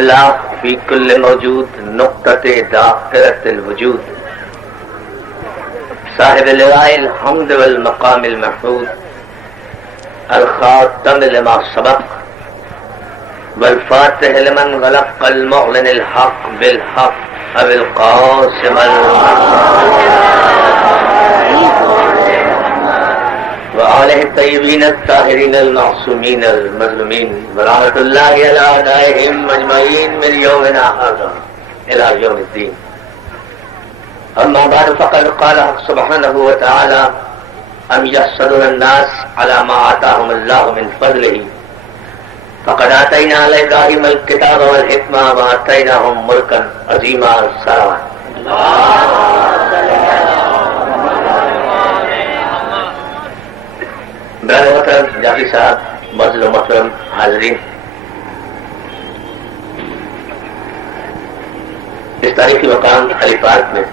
لله في كل موجود نقطة دائرة الوجود صاحب لواء الحمد والمقام المحمود الخاتم لما سبق والفاتح لمن غلق المعلن الحق بالحق أبي القاسم وآله الطيبين الطاهرين المعصومين المظلومين ولعنة الله على أعدائهم أجمعين من يومنا هذا إلى يوم الدين. أما بعد فقد قال سبحانه وتعالى أم يحسدون الناس على ما آتاهم الله من فضله فقد آتينا على إبراهيم الكتاب والحكمة وآتيناهم ملكا عظيما. السلام برادر محترم جعفری صاحب، معزز و محترم حاضرین، اس تاریخی مقام علی پارک میں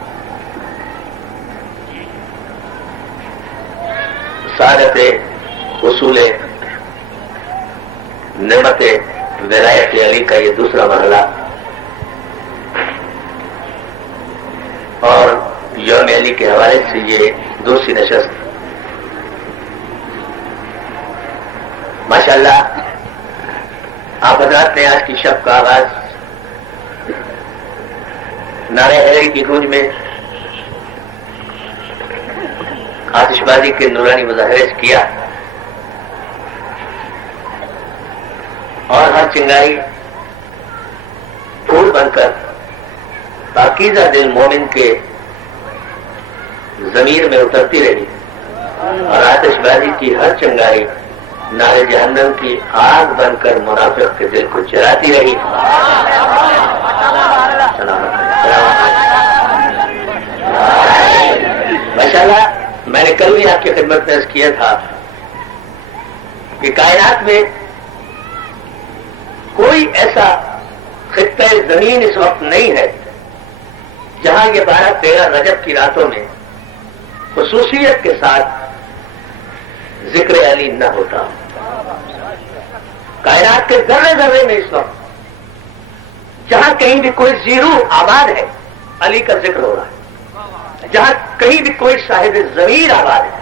سعادت حصول نعمت ولایت علی کا یہ دوسرا مرحلہ اور یوم علی کے حوالے سے یہ دوسری نشست، ماشاءاللہ آپ حضرات نے آج کی شب کا آغاز نعرہ حیدری کی گونج میں آتش بازی کے نورانی مظاہرے سے کیا اور ہر چنگاری پھول بن کر پاکیزہ دل مومن کے ضمیر میں اترتی رہی اور آتش بازی کی ہر چنگاری نارے جہنم کی آگ بن کر منافق کے دل کو جلاتی رہی. ماشاءاللہ میں نے کل بھی آپ کی خدمت میں عرض کیا تھا کہ کائنات میں کوئی ایسا خطہ زمین اس وقت نہیں ہے جہاں یہ 12-13 رجب کی راتوں میں خصوصیت کے ساتھ ذکر علی نہ ہوتا. کائنات کے ذرے ذرے میں اس وقت جہاں کہیں بھی کوئی زیرو آباد ہے علی کا ذکر ہو رہا ہے، جہاں کہیں بھی کوئی صاحب ضمیر آباد ہے،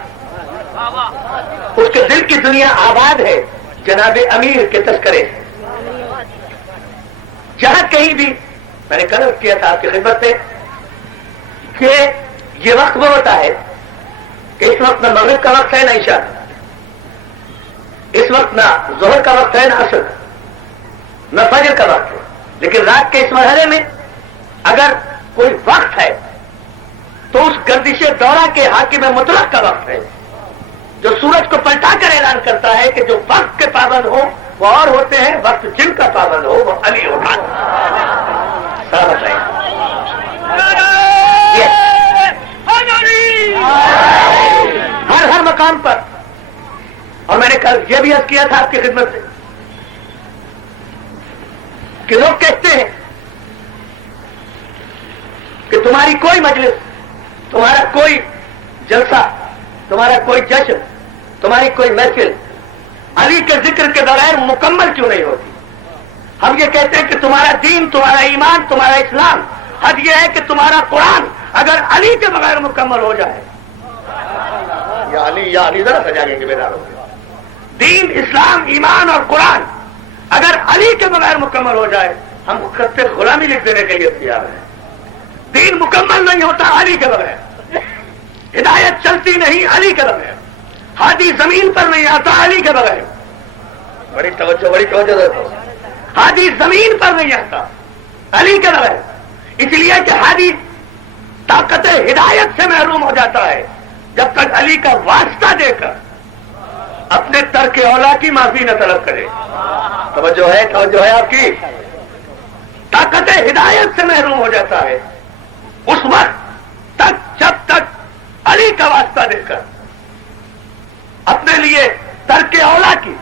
اس کے دل کی دنیا آباد ہے جناب امیر کے تذکرے سے. جہاں کہیں بھی میں نے کل کیا تھا آپ کی خدمت میں کہ یہ وقت وہ ہوتا ہے کہ اس وقت نہ مغرب کا وقت ہے نہ عشاء، اس وقت نہ ظہر کا وقت ہے نہ عصر، نہ فجر کا وقت ہے، لیکن رات کے اس مرحلے میں اگر کوئی وقت ہے تو اس گردش دورہ کے حاکم مطلق کا وقت ہے جو سورج کو پلٹا کر اعلان کرتا ہے کہ جو وقت کے پابند ہو وہ اور ہوتے ہیں، وقت جن کا پابند ہو وہ علی ہوگا. ہر مقام پر. اور میں نے کل یہ بھی عرض کیا تھا آپ کی خدمت سے کہ لوگ کہتے ہیں کہ تمہاری کوئی مجلس، تمہارا کوئی جلسہ، تمہارا کوئی جشن، تمہاری کوئی محفل علی کے ذکر کے بغیر مکمل کیوں نہیں ہوتی؟ ہم یہ کہتے ہیں کہ تمہارا دین، تمہارا ایمان، تمہارا اسلام، حد یہ ہے کہ تمہارا قرآن اگر علی کے بغیر مکمل ہو جائے، یا علی ذرا سجاگے کے بیدار ہو گئے، دین، اسلام، ایمان اور قرآن اگر علی کے بغیر مکمل ہو جائے ہم خط غلامی لکھ دینے کے لیے تیار ہیں. دین مکمل نہیں ہوتا علی کے بغیر، ہدایت چلتی نہیں علی کے بغیر، ہادی زمین پر نہیں آتا علی کے بغیر. بڑی توجہ دیکھو، ہادی زمین پر نہیں آتا علی کے بغیر، اس لیے کہ ہادی طاقت ہدایت سے محروم ہو جاتا ہے جب تک علی کا واسطہ دے کر اپنے ترک اولا کی معافی نہ طلب کرے. توجہ ہے آپ کی. طاقت ہدایت سے محروم ہو جاتا ہے اس وقت تک جب تک علی کا واسطہ دے کر اپنے لیے ترک اولا کی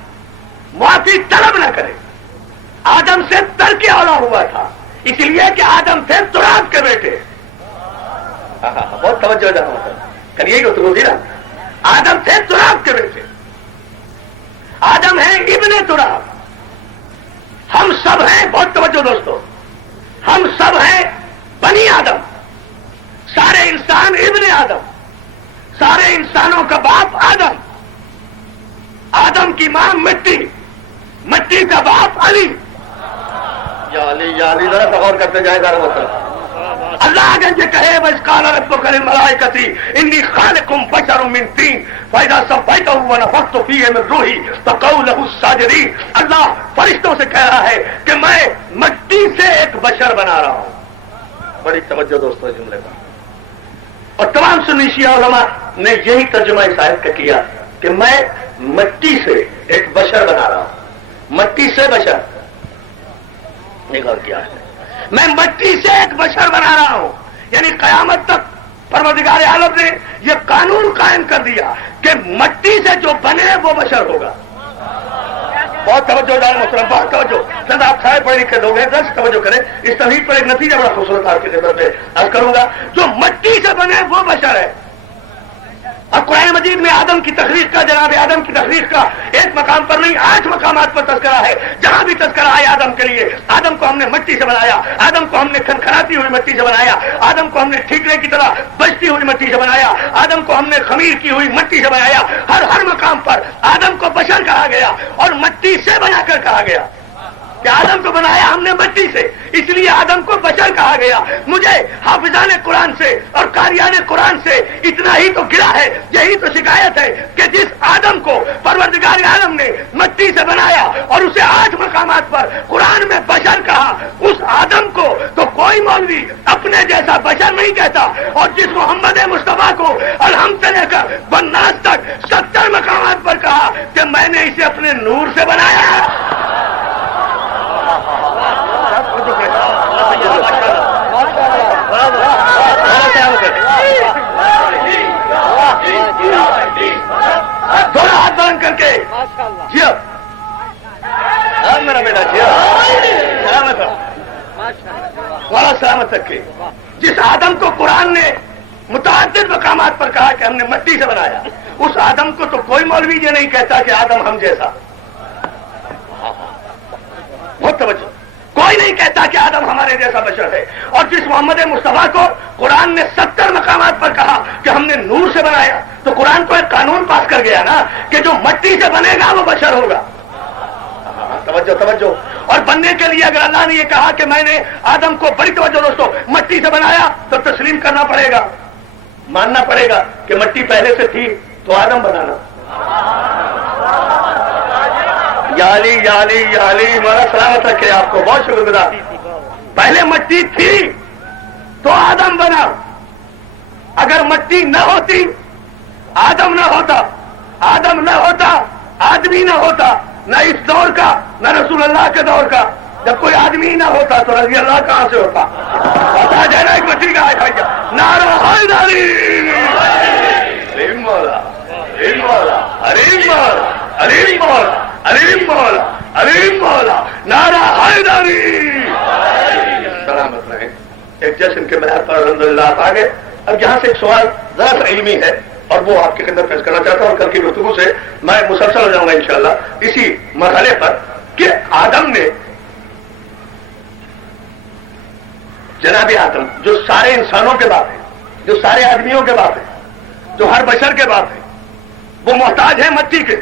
معافی طلب نہ کرے. آدم سے ترک اولا ہوا تھا اس لیے کہ آدم تھے تراب کے بیٹے. بہت توجہ جانا کریے گا تو نا. آدم تھے تراب کے بیٹے، آدم ہے ابن تراب، ہم سب ہیں. بہت توجہ دوستو، یا علی ذرا سا غور کرتے جائے ذرا مطلب اللہ اگر یہ کہے بس قال ربک للملائکۃ انی خالق بشر من طین فاذا سویتہ ونفخت فیہ من روحی فقعوا له الساجدین، اللہ فرشتوں سے کہہ رہا ہے کہ میں مٹی سے ایک بشر بنا رہا ہوں. بڑی توجہ دوستو جملے پر، اور تمام سنی شیعہ علماء نے یہی ترجمہ اس آیت کا کیا کہ میں مٹی سے ایک بشر بنا رہا ہوں. مٹی سے بشر غور کیا ہے، میں مٹی سے ایک بشر بنا رہا ہوں، یعنی قیامت تک پروردگار عالم نے یہ قانون قائم کر دیا کہ مٹی سے جو بنے وہ بشر ہوگا. بہت توجہ جان محترم، بہت توجہ. چند آپ سارے پڑھے لکھے لوگ ہیں، دس توجہ کریں. اس تحریر پر ایک نتیجہ بڑا خوبصورت آپ کی خدمت میں عرض کروں گا. جو مٹی سے بنے وہ بشر ہے. اب قرآن مجید میں آدم کی تخلیق کا، جناب آدم کی تخلیق کا ایک مقام پر نہیں 8 مقامات پر تذکرہ ہے. جہاں بھی تذکرہ ہے آدم کے لیے، آدم کو ہم نے مٹی سے بنایا، آدم کو ہم نے کھنکھناتی ہوئی مٹی سے بنایا، آدم کو ہم نے ٹھیکرے کی طرح بجتی ہوئی مٹی سے بنایا، آدم کو ہم نے خمیر کی ہوئی مٹی سے بنایا. ہر مقام پر آدم کو بشر کہا گیا اور مٹی سے بنا کر کہا گیا کہ آدم کو بنایا ہم نے مٹی سے، اس لیے آدم کو بشر کہا گیا. مجھے حافظان قرآن سے اور قاریان قرآن سے اتنا ہی تو گرا ہے، یہی تو شکایت ہے کہ جس آدم کو پروردگار عالم نے مٹی سے بنایا اور اسے 8 مقامات پر قرآن میں بشر کہا، اس آدم کو تو کوئی مولوی اپنے جیسا بشر نہیں کہتا. اور جس محمد مصطفیٰ کو الحمد سے لے کر بناس تک 70 مقامات پر کہا کہ میں نے اسے اپنے نور سے بنایا. دونوں ہاتھ بلند کر کے جیو میرا بیٹا جیو سلامت والا سلامت رکھے. جس آدم کو قرآن نے متعدد مقامات پر کہا کہ ہم نے مٹی سے بنایا، اس آدم کو تو کوئی مولوی یہ نہیں کہتا کہ آدم ہم جیسا. بہت توجہ، کوئی نہیں کہتا کہ آدم ہمارے جیسا بشر ہے. اور جس محمد مصطفیٰ کو قرآن نے 70 مقامات پر کہا کہ ہم نے نور سے بنایا، تو قرآن تو ایک قانون پاس کر گیا نا کہ جو مٹی سے بنے گا وہ بشر ہوگا. توجہ توجہ. اور بننے کے لیے اگر اللہ نے یہ کہا کہ میں نے آدم کو، بڑی توجہ دوستو، مٹی سے بنایا، تو تسلیم کرنا پڑے گا، ماننا پڑے گا کہ مٹی پہلے سے تھی تو آدم بنانا. یا علی یا علی یا علی، مولا سلامت رکھے آپ کو، بہت شکر گزار. پہلے مٹی تھی تو آدم بنا. اگر مٹی نہ ہوتی آدم نہ ہوتا، آدم نہ ہوتا آدمی نہ ہوتا، نہ اس دور کا نہ رسول اللہ کے دور کا. جب کوئی آدمی نہ ہوتا تو رضی اللہ کہاں سے ہوتا؟ بتا جائے نا ایک مٹی کا نعرہ حیدری، علیم مولا، علیم مولا، علیم مولا، علیم مولا، علیم مولا، علیم مولا، نعرہ حیدری. سلامت رہیں. ایک جشن کے معیار پر الحمدللہ آپ آگے. اب یہاں سے ایک سوال ذرا سا علمی ہے اور وہ آپ کی خدمت پیش کرنا چاہتا ہوں. اور کل کی گفتگو سے میں مسلسل ہو جاؤں گا انشاءاللہ اسی مرحلے پر کہ آدم نے، جناب آدم جو سارے انسانوں کے باپ ہیں، جو سارے آدمیوں کے باپ ہیں، جو ہر بشر کے باپ ہیں، وہ محتاج ہے مٹی کے.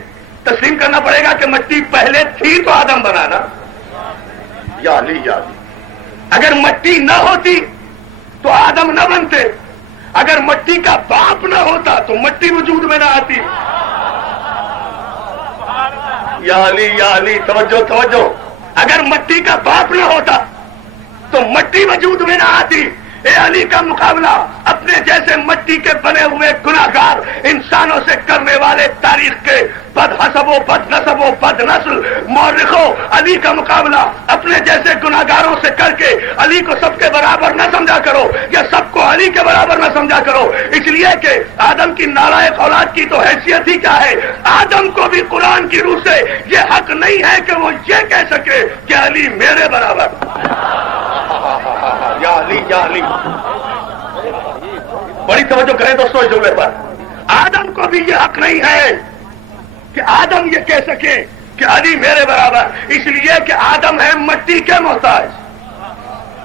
تسلیم کرنا پڑے گا کہ مٹی پہلے تھی تو آدم بنانا. یا علی یا علی، اگر مٹی نہ ہوتی تو آدم نہ بنتے. اگر مٹی کا باپ نہ ہوتا تو مٹی وجود میں نہ آتی. یا علی یا علی، توجہ توجہ. اگر مٹی کا باپ نہ ہوتا تو مٹی وجود میں نہ آتی. اے علی کا مقابلہ اپنے جیسے مٹی کے بنے ہوئے گناہگار انسانوں سے کرنے والے تاریخ کے بد حسب و بد نسب و بد نسل مورخوں، علی کا مقابلہ اپنے جیسے گناہگاروں سے کر کے علی کو سب کے برابر نہ سمجھا کرو، یا سب کو علی کے برابر نہ سمجھا کرو. اس لیے کہ آدم کی نالائق اولاد کی تو حیثیت ہی کیا ہے. آدم کو بھی قرآن کی روح سے یہ حق نہیں ہے کہ وہ یہ کہہ سکے کہ علی میرے برابر. یا علی یا علی، بڑی توجہ کریں دوستو اس جملے پر. آدم کو بھی یہ حق نہیں ہے کہ آدم یہ کہہ سکے کہ علی میرے برابر، اس لیے کہ آدم ہے مٹی کے محتاج،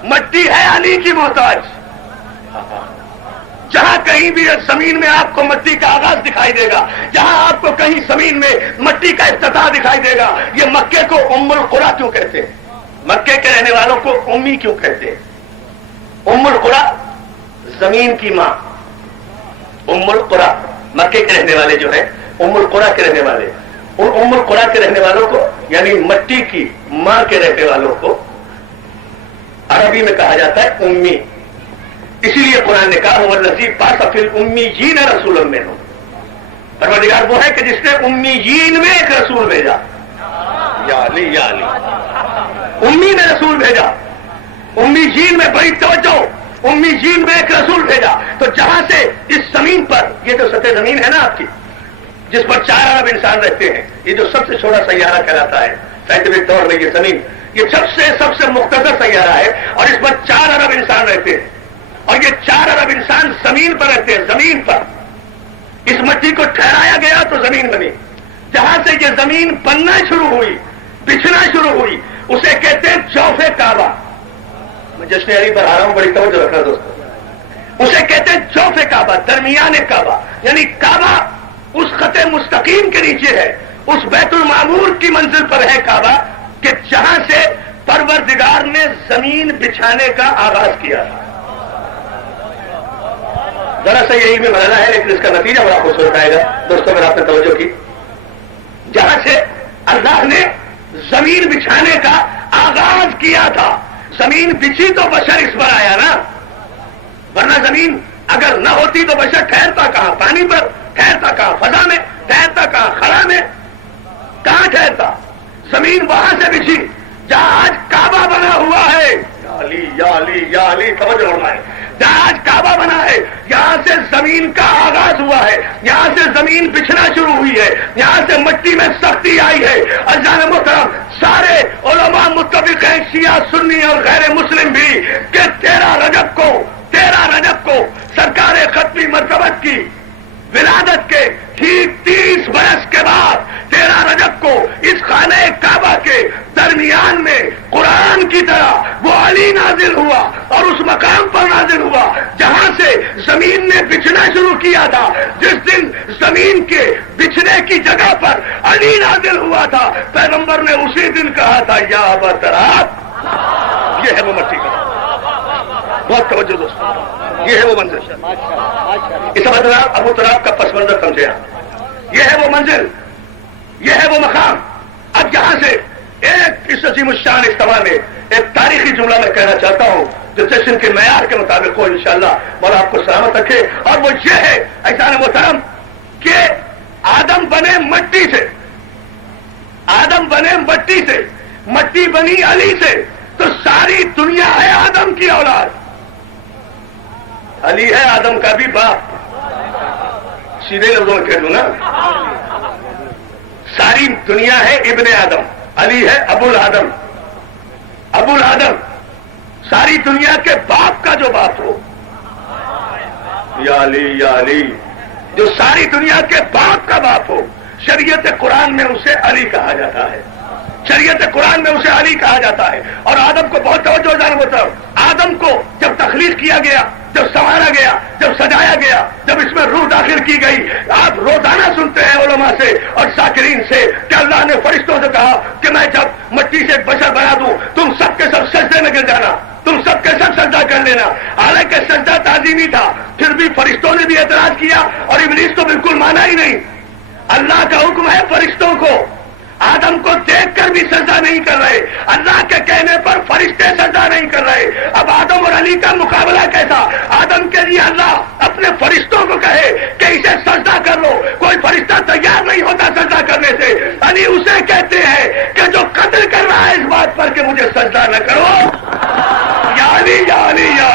مٹی ہے علی کی محتاج. جہاں کہیں بھی زمین میں آپ کو مٹی کا آغاز دکھائی دے گا، جہاں آپ کو کہیں زمین میں مٹی کا افتتاح دکھائی دے گا، یہ مکے کو ام القریٰ کیوں کہتے ہیں؟ مکے کے رہنے والوں کو امی کیوں کہتے ہیں؟ ام القرا زمین کی ماں، ام القرا مکے کے رہنے والے جو ہیں ام القرا کے رہنے والے، ان ام القرا کے رہنے والوں کو یعنی مٹی کی ماں کے رہنے والوں کو عربی میں کہا جاتا ہے امی. اسی لیے قرآن نے کہا والذی بعث فی الامیین رسولا منہم، پروردگار وہ ہے کہ جس نے امیین میں ایک رسول بھیجا. یا علی یا علی، امی نے رسول بھیجا، امیین میں بڑی توجہ، امیین میں ایک رسول بھیجا. تو جہاں سے اس زمین پر، یہ جو سطح زمین ہے نا آپ کی جس پر 4 ارب انسان رہتے ہیں، یہ جو سب سے چھوٹا سیارہ کہلاتا ہے سائنٹیفک طور میں، یہ زمین یہ سب سے مختصر سیارہ ہے اور اس پر 4 ارب انسان رہتے ہیں. اور یہ 4 ارب انسان زمین پر رہتے ہیں. زمین پر اس مٹی کو ٹھہرایا گیا تو زمین بنی. جہاں سے یہ زمین بننا شروع ہوئی، بچھنا شروع ہوئی، اسے کہتے ہیں جوف کعبہ. میں جشن علی پر آ رہا ہوں، بڑی توجہ رکھنا دوستوں. اسے کہتے ہیں جوف کعبہ، درمیان کعبہ، یعنی کعبہ اس خط مستقیم کے نیچے ہے، اس بیت المعمور کی منزل پر ہے کعبہ کہ جہاں سے پروردگار نے زمین بچھانے کا آغاز کیا تھا. ذرا سا یہی بھی بنانا ہے لیکن اس کا نتیجہ بڑا خوبصورت آئے گا. دوستوں اگر آپ نے توجہ کی، جہاں سے اللہ نے زمین بچھانے کا آغاز کیا تھا، زمین بچھی تو بشر اس پر آیا نا، ورنہ زمین اگر نہ ہوتی تو بشر ٹھہرتا کہاں؟ پانی پر ٹھہرتا کہاں؟ فضا میں ٹھہرتا کہاں؟ خلا میں کہاں ٹھہرتا؟ زمین وہاں سے بچھی جہاں آج کعبہ بنا ہوا ہے. یا علی یا علی یا علی، توجہ فرمائیں. جہاں آج کعبہ بنا ہے یہاں سے زمین کا آغاز ہوا ہے، یہاں سے زمین بچھنا شروع ہوئی ہے، یہاں سے مٹی میں سختی آئی ہے. عزیزان محترم، سارے علماء متفق ہیں، شیعہ سنی اور غیر مسلم بھی، کہ 13 رجب کو سرکار ختمی مرتبت کی ولادت کے ٹھیک 30 برس کے بعد 13 رجب کو اس خانہ کعبہ کے درمیان میں قرآن کی طرح وہ علی نازل ہوا اور اس مقام پر نازل ہوا جہاں سے زمین نے بچھنا شروع کیا تھا. جس دن زمین کے بچھنے کی جگہ پر علی نازل ہوا تھا، پیغمبر نے اسی دن کہا تھا یا ابا تراب. یہ ہے وہ مٹی کا، بہت توجہ دوستوں، یہ ہے وہ منزل. اس مطلب ابو تراب کا پس منظر سمجھے آپ، یہ ہے وہ منزل، یہ ہے وہ مقام. اب یہاں سے ایک اس عظیم الشان اجتماع میں ایک تاریخی جملہ میں کہنا چاہتا ہوں جو جشن کے معیار کے مطابق ہو انشاءاللہ، مولا آپ کو سلامت رکھے. اور وہ یہ ہے ایسا محترم کہ آدم بنے مٹی سے، آدم بنے مٹی سے، مٹی بنی علی سے، تو ساری دنیا ہے آدم کی اولاد. علی ہے آدم کا بھی باپ، سیدھے لفظوں میں کہہ دوں نا، ساری دنیا ہے ابن آدم، علی ہے ابو الآدم. ابو الآدم ساری دنیا کے باپ کا جو باپ ہو، یا علی یا علی، جو ساری دنیا کے باپ کا باپ ہو، شریعت قرآن میں اسے علی کہا جاتا ہے، شریعت قرآن میں اسے علی کہا جاتا ہے. اور آدم کو بہت توجہ جان ہوتا ہے. آدم کو جب تخلیق کیا گیا، جب سنوارا گیا، جب سجایا گیا، جب اس میں روح داخل کی گئی، آپ روزانہ سنتے ہیں علماء سے اور ذاکرین سے کہ اللہ نے فرشتوں سے کہا کہ میں جب مٹی سے ایک بشر بنا دوں تم سب کے سب سجدے میں گر جانا، تم سب کے سب سجدہ کر لینا. حالانکہ سجدہ تعظیمی تھا، پھر بھی فرشتوں نے بھی اعتراض کیا اور ابلیس تو بالکل مانا ہی نہیں. اللہ کا حکم ہے فرشتوں کو، آدم کو دیکھ کر بھی سجدہ نہیں کر رہے، اللہ کے کہنے پر فرشتے سجدہ نہیں کر رہے. اب آدم اور علی کا مقابلہ کیسا؟ آدم کے لیے اللہ اپنے فرشتوں کو کہے کہ اسے سجدہ کر لو، کوئی فرشتہ تیار نہیں ہوتا سجدہ کرنے سے. علی اسے کہتے ہیں کہ جو قتل کر رہا ہے اس بات پر کہ مجھے سجدہ نہ کرو. یا علی یا علی یا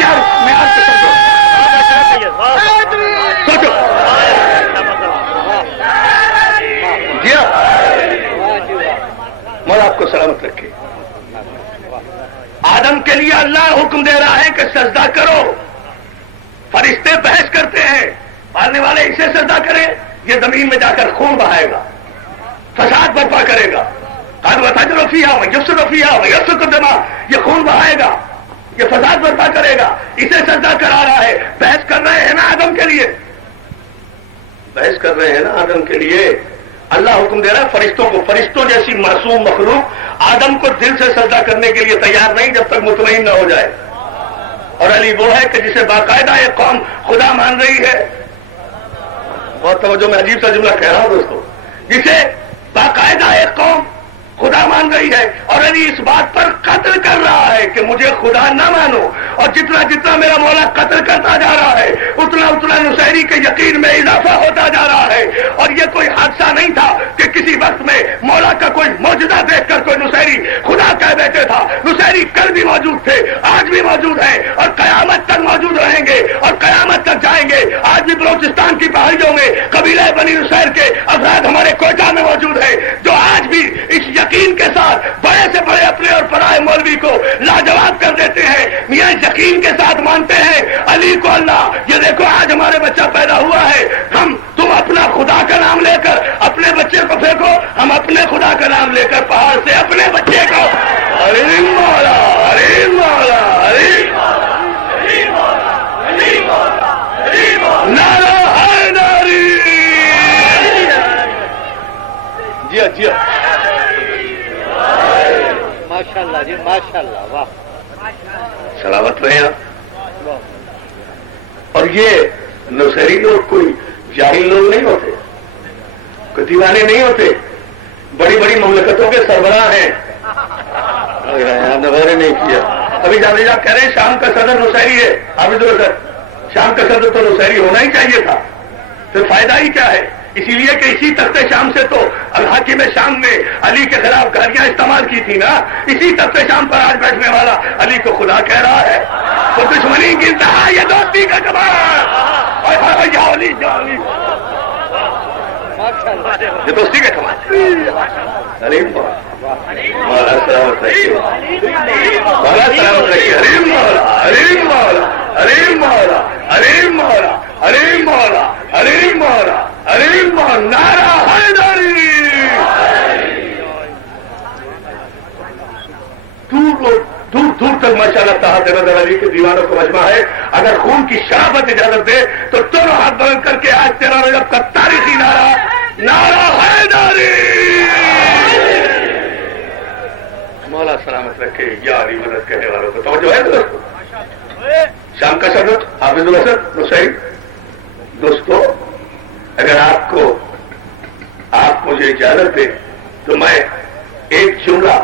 یار، میں آپ سے سوچو مولا آپ کو سلامت رکھے. آدم کے لیے اللہ حکم دے رہا ہے کہ سجدہ کرو. فرشتے بحث کرتے ہیں، مارنے والے اسے سجدہ کریں، یہ زمین میں جا کر خون بہائے گا، فساد برپا کرے گا. یہ خون بہائے گا، یہ فساد برپا کرے گا، اسے سجدہ کرا رہا ہے. بحث کر رہے ہیں نا آدم کے لیے، بحث کر رہے ہیں نا آدم کے لیے. اللہ حکم دے رہا ہے فرشتوں کو، فرشتوں جیسی معصوم مخلوق آدم کو دل سے سجدہ کرنے کے لیے تیار نہیں جب تک مطمئن نہ ہو جائے. اور علی وہ ہے کہ جسے باقاعدہ ایک قوم خدا مان رہی ہے. بہت توجہ، میں عجیب سا جملہ کہہ رہا ہوں دوستو، جسے باقاعدہ ایک قوم خدا مان رہی ہے اور علی اس بات پر قتل کر رہا ہے کہ مجھے خدا نہ مانو. اور جتنا جتنا میرا مولا قتل کرتا جا رہا ہے اتنا اتنا نصیری کے یقین میں اضافہ ہوتا جا رہا ہے. اور یہ کوئی حادثہ نہیں تھا کہ کسی وقت میں مولا کا کوئی معجزہ دیکھ کر کوئی نصیری خدا کہہ بیٹھے تھا. نصیری کل بھی موجود تھے، آج بھی موجود ہیں اور قیامت تک موجود رہیں گے اور قیامت تک جائیں گے. آج بھی بلوچستان کی پہاڑیوں میں قبیلہ بنی نصیر کے افراد ہمارے کوئٹہ میں موجود ہیں جو آج بھی اس یقین کے ساتھ بڑے سے بڑے اپنے اور پرائے مولوی کو لاجواب کر دیتے ہیں. میاں یقین کے ساتھ مانتے ہیں علی کو اللہ. یہ دیکھو آج ہمارے بچہ پیدا ہوا ہے، تم اپنا خدا کا نام لے کر اپنے بچے کو پھینکو، ہم اپنے خدا کا نام لے کر پہاڑ سے اپنے بچے کو ارے مولا ارے مولا ارے نعرہ حیدری. جی جی ماشاءاللہ جی ماشاءاللہ، واہ سلامت رہے آپ. اور یہ نصیری لوگ کوئی جاہل لوگ نہیں ہوتے، کوئی دیوانے نہیں ہوتے، بڑی بڑی مملکتوں کے سربراہ ہیں. نظر نہیں کیا ابھی جانے جا کہہ رہے ہیں شام کا صدر نصیری ہے. حافظ سر، شام کا صدر تو نصیری ہونا ہی چاہیے تھا، تو فائدہ ہی کیا ہے؟ اسی لیے کہ اسی تخت شام سے تو الحاکم شام نے علی کے خلاف گالیاں استعمال کی تھی نا. اسی تخت شام پر آج بیٹھنے والا علی کو خدا کہہ رہا ہے. تو دشمنی کی انتہا یہ دوستی کا کمال، یہ دوستی کا کمال. مولا سلامت رکھیے، مولا سلامت رکھیے. ارے مولا ارے مولا ارے مولا ارے مولا ارے مولا ارے مولا ارے مولا نعرہ حیدری. دور دور تک ماشاءاللہ تحت نظر علی کے دیوانوں کا مجمع ہے. اگر خون کی شہادت اجازت دے تو دونوں ہاتھ بلند کر کے آج 13 رجب کا تاریخی نعرہ حیدری. مولا سلامت رکھے یا علی مدد کہنے والوں کو توجہ ہے دوستو. شام کا صدر حافظ الحسن نصیری. دوستو اگر آپ مجھے اجازت دیں تو میں ایک جملہ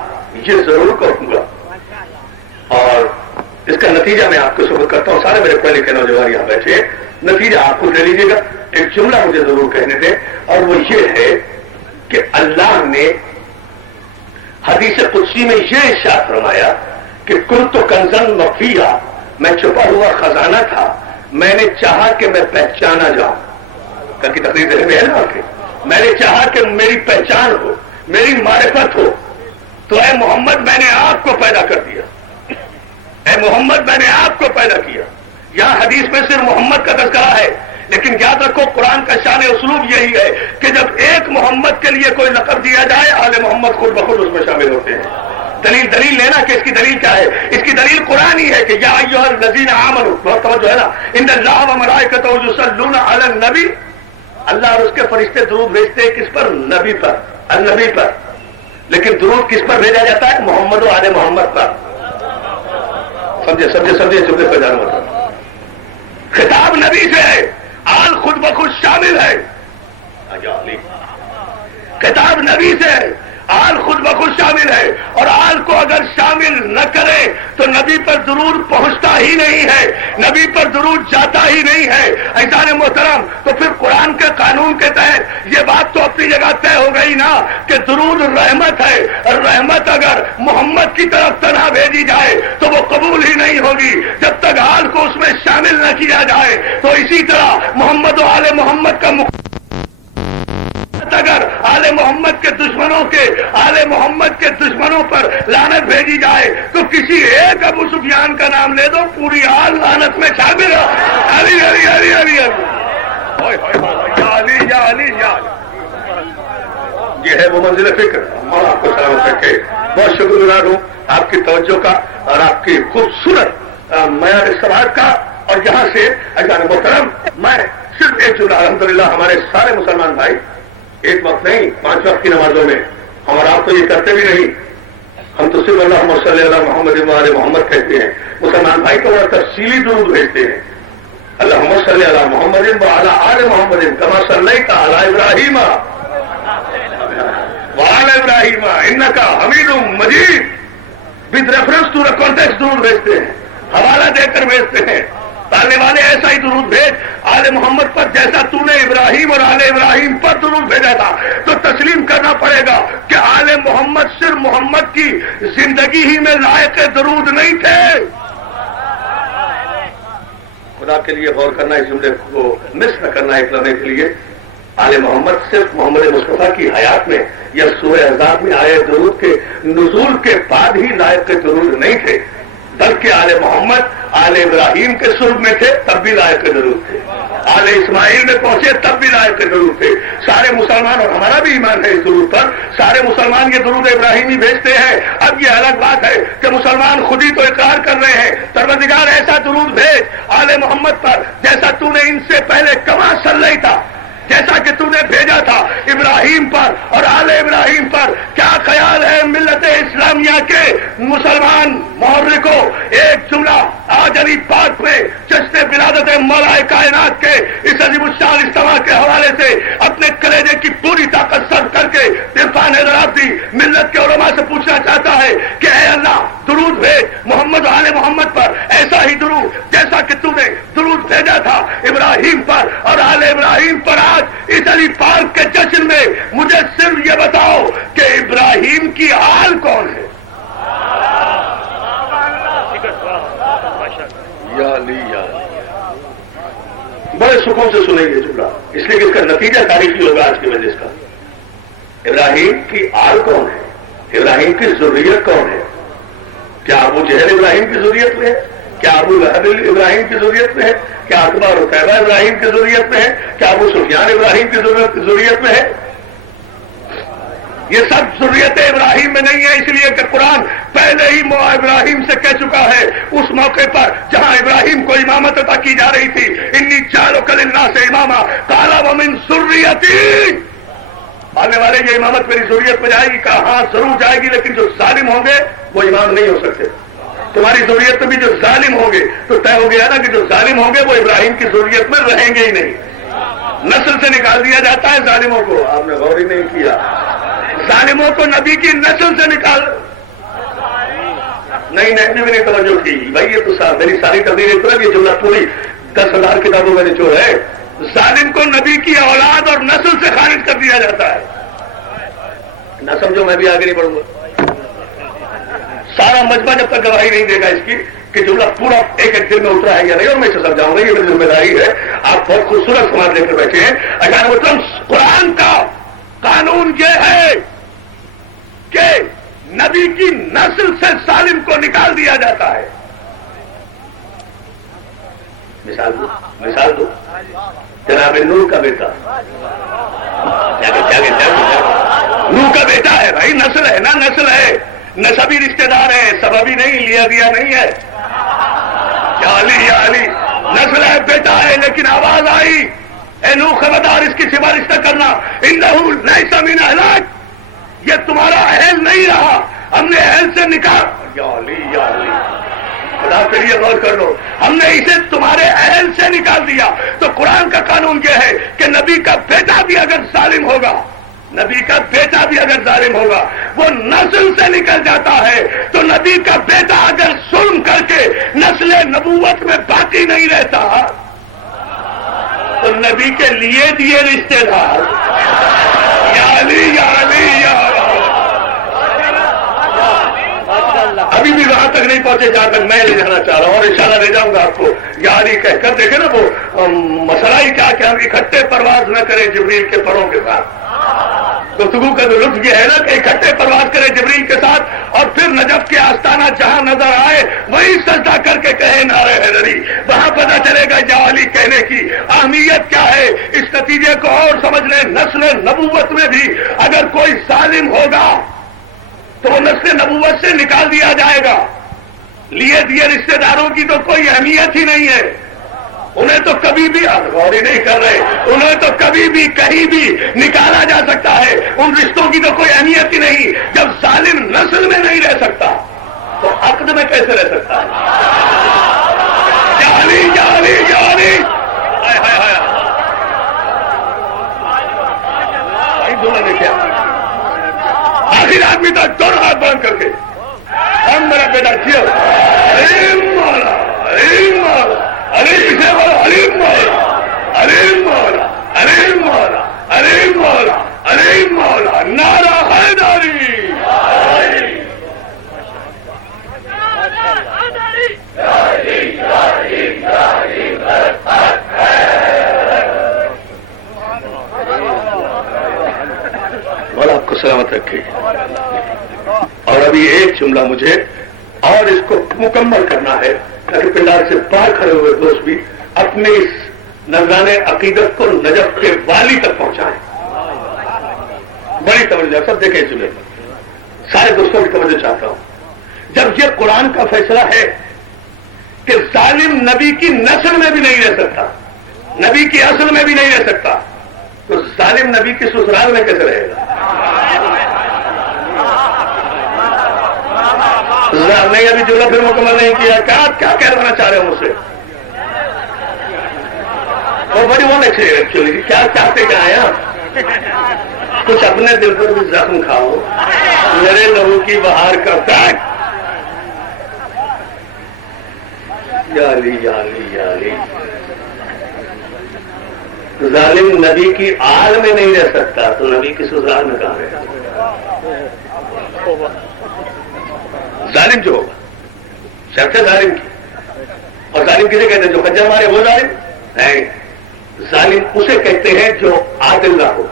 یہ ضرور کہوں گا اور اس کا نتیجہ میں آپ کو سبق کرتا ہوں. سارے میرے پہلے کے نوجوان یہاں بیٹھے، نتیجہ آپ کو دے لیجیے گا. ایک جملہ مجھے ضرور کہنے دیں اور وہ یہ ہے کہ اللہ نے حدیث قدسی میں یہ ارشاد فرمایا کہ کنت کنزن مخفیہ، میں چھپا ہوا خزانہ تھا، میں نے چاہا کہ میں پہچانا جاؤں. کل کی تقریر دینے میں ہے نا کہ میں نے چاہا کہ میری پہچان ہو، میری معرفت ہو، تو اے محمد میں نے آپ کو پیدا کر دیا. اے محمد میں نے آپ کو پیدا کیا. یہاں حدیث میں صرف محمد کا تذکرہ ہے، لیکن یاد رکھو قرآن کا شان اسلوب یہی ہے کہ جب ایک محمد کے لیے کوئی لقب دیا جائے آل محمد خود بخود اس میں شامل ہوتے ہیں. دلیل لینا کہ اس کی دلیل کیا ہے. اس کی دلیل قرآن ہی ہے کہ یا ایھا الذین آمنوا، بہت توجہ ہے نا، ان اللہ و ملائکتہ یصلون علی النبی. اللہ اور اس کے فرشتے درود بھیجتے ہیں کس پر؟ نبی پر، النبی پر. لیکن درود کس پر بھیجا جاتا ہے؟ محمد و آل محمد پر. سمجھے جملے پہ جانا ہوتا. خطاب نبی سے ہے، آل خود بخود شامل ہے. خطاب نبی سے ہے، آل خود بخود شامل ہے. اور آل کو اگر شامل نہ کرے تو نبی پر درود پہنچتا ہی نہیں ہے، نبی پر درود جاتا ہی نہیں ہے. ایسان محترم، تو پھر قرآن کے قانون کے تحت یہ بات تو اپنی جگہ طے ہو گئی نا کہ درود رحمت ہے. رحمت اگر محمد کی طرف تنہا بھیجی جائے تو وہ قبول ہی نہیں ہوگی جب تک آل کو اس میں شامل نہ کیا جائے. تو اسی طرح محمد و آل محمد کا اگر آل محمد کے دشمنوں پر لعنت بھیجی جائے تو کسی ایک ابو سفیان کا نام لے دو، پوری آل لعنت میں شامل ہو. علی علی علی علی علی یا علی یا یہ ہے وہ منزل فکر. اور آپ کو سلامت رکھے. بہت شکر گزار ہوں آپ کی توجہ کا اور آپ کی خوبصورت معیار سوال کا. اور یہاں سے اجان محترم میں صرف ایک جملہ، الحمدللہ ہمارے سارے مسلمان بھائی ایک وقت نہیں، 5 وقت کی نمازوں میں. ہم اور آپ تو یہ کرتے بھی نہیں، ہم تو صرف اللہم صلی علی محمد و آل محمد کہتے ہیں. مسلمان بھائی تو بڑا تفصیلی درود بھیجتے ہیں. اللہم صلی علی محمد و علی آل محمد کما صلیت علی ابراہیم وعلی ابراہیم انک حمید مجید. With reference to the context درود بھیجتے ہیں، حوالہ دے کر بھیجتے ہیں. ڈالنے والے ایسا ہی درود بھیج آل محمد پر جیسا تو نے ابراہیم اور آل ابراہیم پر درود بھیجا تھا. تو تسلیم کرنا پڑے گا کہ آل محمد صرف محمد کی زندگی ہی میں لائق درود نہیں تھے. خدا کے لیے غور کرنا، اس جملے کو مس نہ کرنا ایک لمحے کے لیے. آل محمد صرف محمد مصطفیٰ کی حیات میں یا سورہ احزاب میں آئے درود کے نزول کے بعد ہی لائق درود نہیں تھے، بلکہ آل محمد آل ابراہیم کے سرب میں تھے تب بھی لائق درود تھے، آل اسماعیل میں پہنچے تب بھی لائق درود تھے. سارے مسلمان، اور ہمارا بھی ایمان ہے اس درود پر، سارے مسلمان یہ درود ابراہیمی بھیجتے ہیں. اب یہ الگ بات ہے کہ مسلمان خود ہی تو اقرار کر رہے ہیں پروردگار ایسا درود بھیج آل محمد پر جیسا تو نے ان سے پہلے کما صلی تھا، جیسا کہ تو نے بھیجا تھا ابراہیم پر اور آل ابراہیم پر. کیا خیال ہے ملت اسلامیہ کے مسلمان محرکوں؟ ایک جملہ آج علی پاک میں جشن ولادت مولا کائنات کے اس عظیم الشان اجتماع کے حوالے سے اپنے کلیجے کی پوری طاقت صرف کر کے عرفان حضرات دی ملت کے علماء سے پوچھنا چاہتا ہے کہ اے اللہ درود بھیج محمد و آل محمد پر ایسا ہی درود جیسا کہ تو نے درود بھیجا تھا ابراہیم پر اور آل ابراہیم پر. آج اس علی پاک کے جشن میں مجھے صرف یہ بتاؤ کہ ابراہیم کی آل کون ہے؟ یا علی یا بڑے سکون سے سنیں گے جملہ، اس لیے کہ اس کا نتیجہ تاریخی ہوگا آج کی وجہ کا. ابراہیم کی آل کون ہے؟ ابراہیم کی ذریت کون ہے؟ کیا ابو جہل ابراہیم کی ذریت میں ہے؟ کیا ابو لہب ابراہیم کی ذریت میں ہے؟ کیا عتبہ اور عتیبہ ابراہیم کی ذریت میں ہے؟ کیا ابو سفیان ابراہیم کی ذریت میں ہے؟ یہ سب ذریت ابراہیم میں نہیں ہے، اس لیے کہ قرآن پہلے ہی ابراہیم سے کہہ چکا ہے اس موقع پر جہاں ابراہیم کو امامت عطا کی جا رہی تھی. انی جاعلک للناس اماما قال ومن ذریتی. آنے والے یہ امامت میری ذریت میں جائے گی، کہا ہاں ضرور جائے گی، لیکن جو ظالم ہوں گے وہ امام نہیں ہو سکتے. تمہاری ذریت میں بھی جو ظالم ہوں گے تو طے ہو گیا نا کہ جو ظالم ہوں گے وہ ابراہیم کی ذریت میں رہیں گے ہی نہیں. نسل سے نکال دیا جاتا ہے ظالموں کو. آپ نے غور ہی نہیں کیا، ظالموں کو نبی کی نسل سے نکال نہیں بھی نہیں توجہ کی بھائی. یہ تو میری ساری تقریر یہ جملہ پوری 10,000 کتابوں میں جو ہے ظالم کو نبی کی اولاد اور نسل سے خارج کر دیا جاتا ہے. نہ سمجھو میں بھی آگے نہیں بڑھوں گا، سارا مجمع جب تک گواہی نہیں دے گا اس کی کہ جملہ پورا ایک ایک دن میں اترا ہے یا نہیں، اور میں اسے سمجھاؤں گا. یہ میری ذمہ داری ہے. آپ بہت خوبصورت سماج لے کر بیٹھے ہیں. اچانک مطلب قرآن کا قانون یہ ہے کہ نبی کی نسل سے ظالم کو نکال دیا جاتا ہے. مثال دو جناب نور کا بیٹا، نور کا بیٹا ہے بھائی، نسل ہے نا، نسل ہے، نسبی رشتے دار ہے، سببی نہیں، لیا دیا نہیں ہے. یا علی نسل ہے، بیٹا ہے، لیکن آواز آئی اے نو خبردار اس کی سفارش نہ کرنا، انہو لیس من اہلک، یہ تمہارا اہل نہیں رہا، ہم نے اہل سے نکال. یا علی خدا کے لیے غور کر لو، ہم نے اسے تمہارے اہل سے نکال دیا. تو قرآن کا قانون یہ ہے کہ نبی کا بیٹا بھی اگر ظالم ہوگا، نبی کا بیٹا بھی اگر ظالم ہوگا وہ نسل سے نکل جاتا ہے. تو نبی کا بیٹا اگر ظلم کر کے نسل نبوت میں باقی نہیں رہتا تو نبی کے لیے دیے رشتے دار. یا علی یا علی یا ابھی بھی وہاں تک نہیں پہنچے جہاں تک میں لے جانا چاہ رہا ہوں، اور انشاءاللہ لے جاؤں گا آپ کو. یاری کہہ کر دیکھیں نا وہ مسئلہ ہی کیا کہ ہم اکٹھے پرواز نہ کریں جبریل کے پروں کے ساتھ. گفتگو کا جو لطف یہ ہے نا کہ اکٹھے پرواز کرے جبریل کے ساتھ اور پھر نجف کے آستانہ جہاں نظر آئے وہی سجدہ کر کے کہے نعرہ حیدری. وہاں پتہ چلے گا یا علی کہنے کی اہمیت کیا ہے. اس نتیجے کو اور سمجھ لیں، نسل نبوت میں بھی اگر کوئی ظالم ہوگا تو وہ نسل نبوت سے نکال دیا جائے گا. لیے دیے رشتے داروں کی تو کوئی اہمیت ہی نہیں ہے. انہیں تو کبھی بھی غور ہی نہیں کر رہے، انہیں تو کبھی بھی کہیں بھی نکالا جا سکتا ہے، ان رشتوں کی تو کوئی اہمیت ہی نہیں۔ جب ظالم نسل میں نہیں رہ سکتا تو عقد میں کیسے رہ سکتا ہے؟ جالی جالی جالی دونوں نے کیا آخر آدمی تک دونوں ہاتھ بند کر کے ہم میرا بیٹا کیا علیم مولا علیم مولا علیم سے بولو علیم مولا علیم مولا علیم مولا علیم مولا علیم مولا نعرہ حیدری مولا آپ کو سلامت رکھے۔ اور ابھی ایک جملہ مجھے اور اس کو مکمل کرنا ہے تاکہ پنڈال سے باہر کھڑے ہوئے دوست بھی اپنے اس نذران عقیدت کو نجف کے والی تک پہنچائیں۔ بڑی توجہ سب دیکھیں اس جملے سارے دوستوں کی توجہ چاہتا ہوں۔ جب یہ قرآن کا فیصلہ ہے کہ ظالم نبی کی نسل میں بھی نہیں رہ سکتا، نبی کی اصل میں بھی نہیں رہ سکتا، تو ظالم نبی کی سسرال میں کیسے رہے گا؟ نہیں ابھی جملہ پھر مکمل نہیں کیا، کیا کہنا چاہ رہے ہوں مجھ سے؟ وہ بڑی ون ایکچولی کیا چاہتے کیا ہیں آپ؟ کچھ اپنے دل پر بھی زخم کھاؤ، میرے لہو کی بہار کرتا ہے۔ یا علی یا علی یا علی، ظالم نبی کی آل میں نہیں رہ سکتا تو نبی کی سسرال میں کہاں رہے گا؟ ظالم جو ہوگا شرط ہے ظالم کی، اور ظالم کسے کہتے ہیں؟ جو خنجر مارے وہ ظالم نہیں، ظالم اسے کہتے ہیں جو عادل نہ ہو۔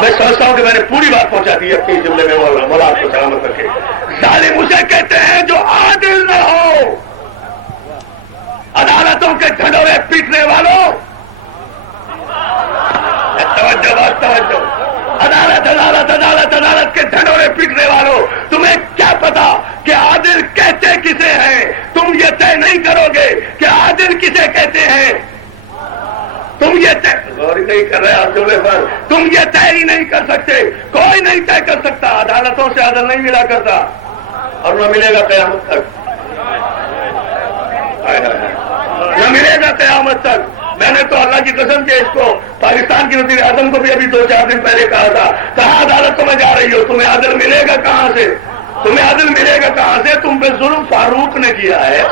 میں سمجھتا ہوں کہ میں نے پوری بات پہنچا دی اپنی جملے میں، مولا آپ کو سلامت رکھے۔ ظالم اسے کہتے ہیں جو عادل نہ ہو، عدالتوں کے ڈھنڈورے پیٹنے والوں، توجہ بات توجہ، عدالت عدالت عدالت عدالت کے ڈھنڈورے پیٹنے والوں، تمہیں کیا پتا کہ عادل کہتے کسے ہیں؟ تم یہ طے نہیں کرو گے کہ عادل کسے کہتے ہیں، تم یہ طے غور نہیں کر رہے آپ جملے پر، تم یہ طے ہی نہیں کر سکتے، کوئی نہیں طے کر سکتا، عدالتوں سے عدل نہیں ملا کرتا اور نہ ملے گا قیامت تک، نہ ملے گا قیامت تک۔ میں نے تو اللہ کی قسم کے اس کو پاکستان کی وزیر اعظم کو بھی ابھی 2-4 دن پہلے کہا تھا، کہاں عدالتوں میں جا رہی ہو؟ تمہیں عدل ملے گا کہاں سے؟ تمہیں عدل ملے گا کہاں سے؟ تم پہ ظلم فاروق نے کیا ہے۔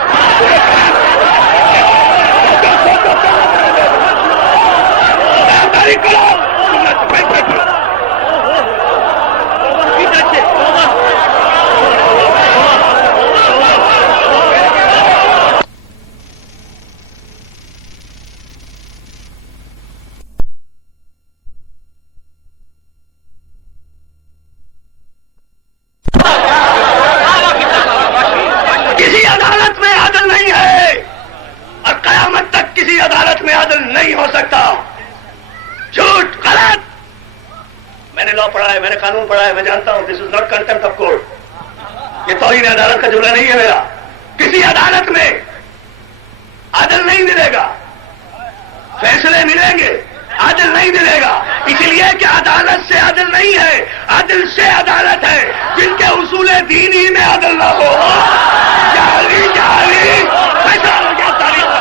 کسی عدالت میں عدل نہیں ہے اور قیامت تک کسی عدالت میں عدل نہیں ہو سکتا۔ جھوٹ، غلط۔ میں نے لا پڑھا ہے، میں نے قانون پڑھا ہے، میں جانتا ہوں this is not contempt of court, یہ توہین عدالت کا جملہ نہیں ہے میرا۔ کسی عدالت میں عدل نہیں ملے گا، فیصلے ملیں گے، عدل نہیں ملے گا، اس لیے کہ عدالت سے عدل نہیں ہے، عدل سے عدالت ہے، جن کے اصول دین ہی میں عدل نہ ہو۔ جعلی جعلی فیصلہ ہو گیا تاریخ کا۔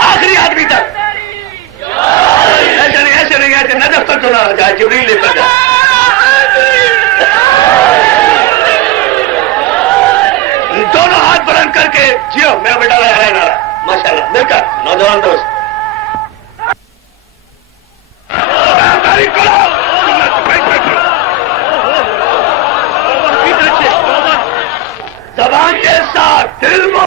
آخری آدمی تک ایسے نہیں ایسے نجف تک چلا جائے، جبریل لے کر جائے۔ دونوں ہاتھ بلند کر کے جیو، میرا بیٹا ہے نارا ماشاء اللہ، مل کر نوجوان دوست زبان کے ساتھ دل میں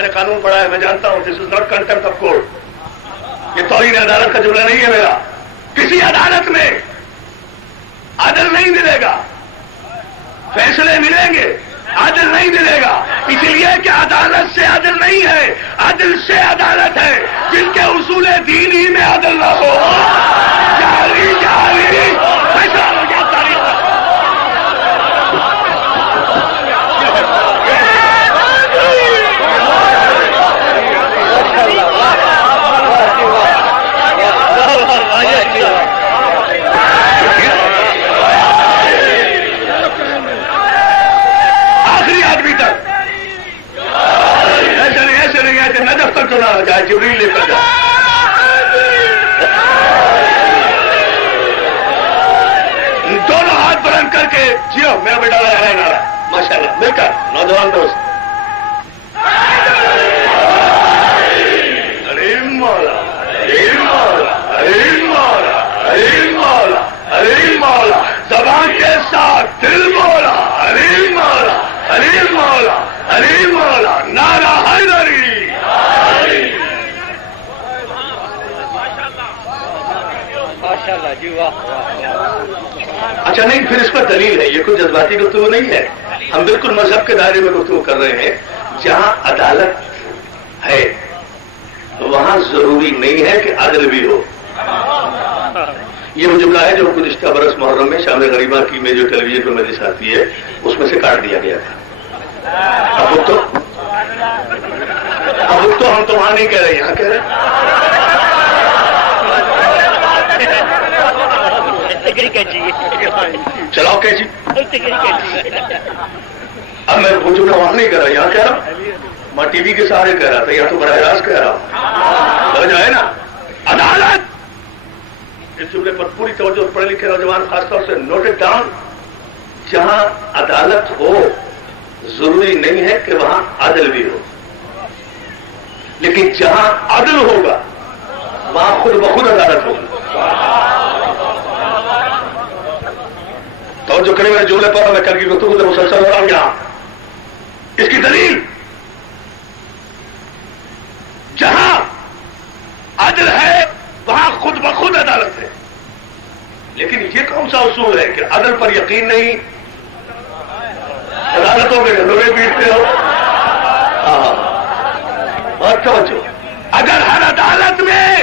میں نے قانون پڑھا ہے، میں جانتا ہوں this is not contempt of court. یہ توہین عدالت کا جملہ نہیں ہے میرا. کسی عدالت میں عدل نہیں ملے گا، فیصلے ملیں گے، عدل نہیں ملے گا. اس لیے کہ عدالت سے عدل نہیں ہے، عدل سے عدالت ہے. جن کے اصول دین ہی میں عدل نہ ہو، جعلی فیصلہ ہو گیا تاریخ کا. آخری آدمی تک ایسے نہیں ہے کہ نجف تک چنا جائے، جبریل لے کر جائے. دونوں ہاتھ بلند کر کے جیو میرا بیٹا ہے نارا ماشاء اللہ مل کر نوجوان دوست. علیم مولا، علیم مولا، علیم مولا، علیم مولا، علیم مولا. زبان کے ساتھ دل مولا، علیم مولا، علیم مولا، علیم مولا. نعرہ حیدری. ماشاءاللہ جی واہ. اچھا نہیں، پھر اس پر دلیل ہے. یہ کوئی جذباتی گفتگو نہیں ہے، ہم بالکل مذہب کے دائرے میں گفتگو کر رہے ہیں. جہاں عدالت ہے وہاں ضروری نہیں ہے کہ عدل بھی ہو. یہ وہ جملہ ہے جو گزشتہ برس محرم میں شام غریبہ کی میں جو ٹیلی ویژن پہ مجلس آتی ہے اس میں سے کاٹ دیا گیا تھا. اب تو ہم تو وہاں نہیں کہہ رہے، یہاں کہہ رہے. چلاؤ کیسی. اب میں وہ جملہ وہاں نہیں کہہ رہا، یہاں کہہ رہا. میں ٹی وی کے سہارے کہہ رہا تھا، یا تو براہ راست کہہ رہا ہوں. سمجھ آئے نا. عدالت، اس جملے پر پوری توجہ پڑھے لکھے نوجوان خاص طور سے نوٹ اٹ ڈاؤن. جہاں عدالت ہو ضروری نہیں ہے کہ وہاں عدل بھی ہو، لیکن جہاں عدل ہوگا وہاں خود بخود عدالت ہوگی. توجہ کرے میرے جملے پر، میں کل کی گفتگو سے مسلسل ہو رہا ہوں. یہاں اس کی دلیل جہاں عدل ہے وہاں خود بخود عدالت ہے. لیکن یہ کون سا اصول ہے کہ عدل پر یقین نہیں، عدالتوں کے لوہے پیٹتے ہو. اور توجہ، اگر ہر عدالت میں،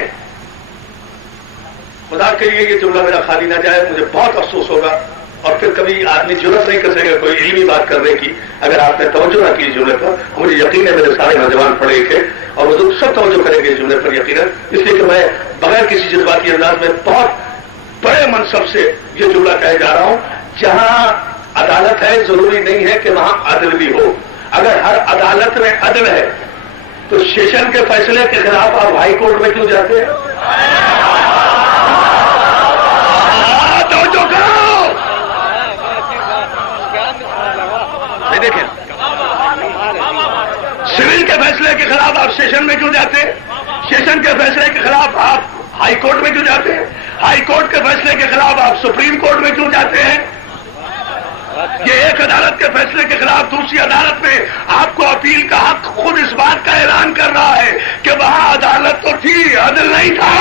خدا کے لیے یہ جملہ میرا خالی نہ جائے، مجھے بہت افسوس ہوگا. اور پھر کبھی آدمی ضرورت نہیں کر سکے گا کوئی علمی بات کرنے کی اگر آپ نے توجہ نہ کی جملے پر. مجھے یقین ہے میرے سارے نوجوان پڑھے لکھے اور وہ سب توجہ کریں گے اس جملے پر یقیناً. اس لیے کہ میں بغیر کسی جذباتی انداز میں بہت بڑے منصب سے یہ جملہ کہے جا رہا ہوں. جہاں عدالت ہے ضروری نہیں ہے کہ وہاں عدل بھی ہو. اگر ہر عدالت میں عدل ہے تو سیشن کے فیصلے کے خلاف آپ ہائی کورٹ میں کیوں جاتے ہیں؟ توجہ کرو. دیکھیں، سول کے فیصلے کے خلاف آپ سیشن میں کیوں جاتے ہیں؟ سیشن کے فیصلے کے خلاف آپ ہائی کورٹ میں کیوں جاتے ہیں؟ ہائی کورٹ کے فیصلے کے خلاف آپ سپریم کورٹ میں کیوں جاتے ہیں؟ یہ ایک عدالت کے فیصلے کے خلاف دوسری عدالت میں آپ کو اپیل کا حق خود اس بات کا اعلان کر رہا ہے کہ وہاں عدالت تو تھی، عدل نہیں تھا.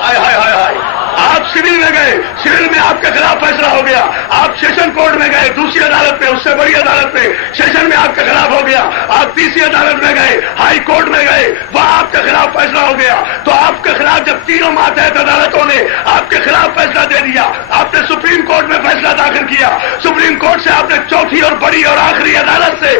ہائے ہائے ہائے ہائے. آپ سول میں گئے، سول میں آپ کے خلاف فیصلہ ہو گیا. آپ سیشن کورٹ میں گئے دوسری عدالت میں، اس سے بڑی عدالت میں، سیشن میں آپ کے خلاف ہو گیا. آپ تیسری عدالت میں گئے، ہائی کورٹ میں گئے، وہاں آپ کے خلاف فیصلہ ہو گیا. تو آپ کے خلاف جب تینوں ماتحت عدالتوں نے آپ کے خلاف فیصلہ دے دیا، آپ نے سپریم کورٹ میں فیصلہ داخل کیا. سپریم کورٹ سے آپ نے چوتھی اور بڑی اور آخری عدالت سے،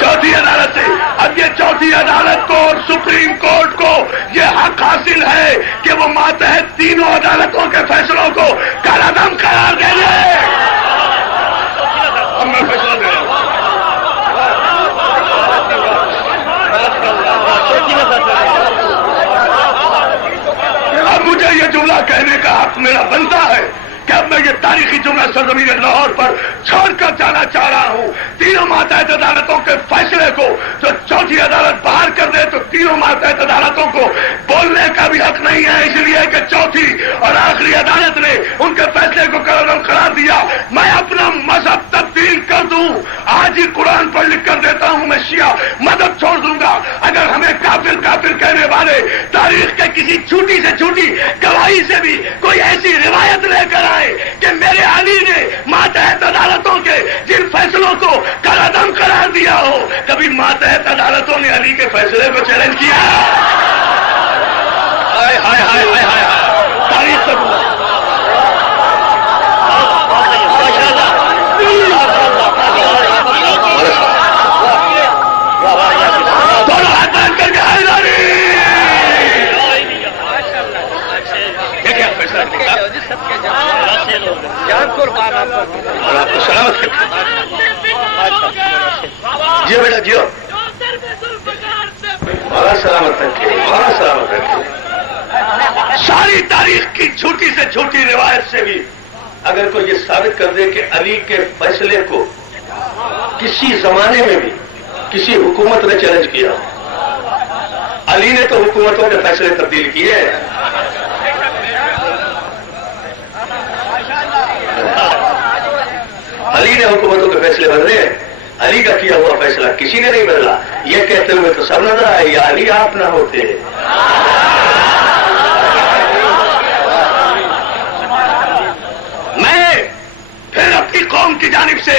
چوتھی عدالت سے، اب یہ چوتھی عدالت کو اور سپریم کورٹ کو یہ حق حاصل ہے کہ وہ ماتحت تینوں عدالتوں کے فیصلوں کو کالعدم قرار دے دے. اب میں فیصلہ دے رہا ہوں. اب مجھے یہ جملہ کہنے کا حق میرا بنتا ہے کہ کہ اب میں یہ تاریخی جملہ سرزمین لاہور پر چھوڑ کر جانا چاہ رہا ہوں. تینوں ماتحت عدالتوں کے فیصلے کو جو چوتھی عدالت باہر کر دے تو تینوں ماتحت عدالتوں کو بولنے کا بھی حق نہیں ہے، اس لیے کہ چوتھی اور آخری عدالت نے ان کے فیصلے کو قرار دیا. میں اپنا مذہب تبدیل کر دوں، آج ہی قرآن پر لکھ کر دیتا ہوں میں شیعہ مذہب چھوڑ دوں گا اگر ہمیں کافر کافر کہنے والے تاریخ کے کسی چھوٹی سے چھوٹی گواہی سے بھی کوئی ایسی روایت لے کر آئے کہ میرے علی نے ماتحت عدالتوں کے جن فیصلوں کو کالعدم قرار دیا ہو. کبھی ماتحت عدالتوں نے علی کے فیصلے کو چیلنج کیا؟ ہائے ہائے ہائے ہائے ہائے تاریخ سے دونوں ہاتھ باندھ کر کے حیداری دیکھیں فیصلہ اور آپ کو سلامت جی بیٹا جیو بڑا سلامت رکھیے بڑا سلامت رکھیے. ساری تاریخ کی چھوٹی سے چھوٹی روایت سے بھی اگر کوئی یہ ثابت کر دے کہ علی کے فیصلے کو کسی زمانے میں بھی کسی حکومت نے چیلنج کیا، علی نے تو حکومتوں کے فیصلے تبدیل کیے. علی نے حکومتوں کے فیصلے بدلے، علی کا کیا ہوا فیصلہ کسی نے نہیں بدلا. یہ کہتے ہوئے تو سب نظر آئے یا علی آپ نہ ہوتے. میں پھر اپنی قوم کی جانب سے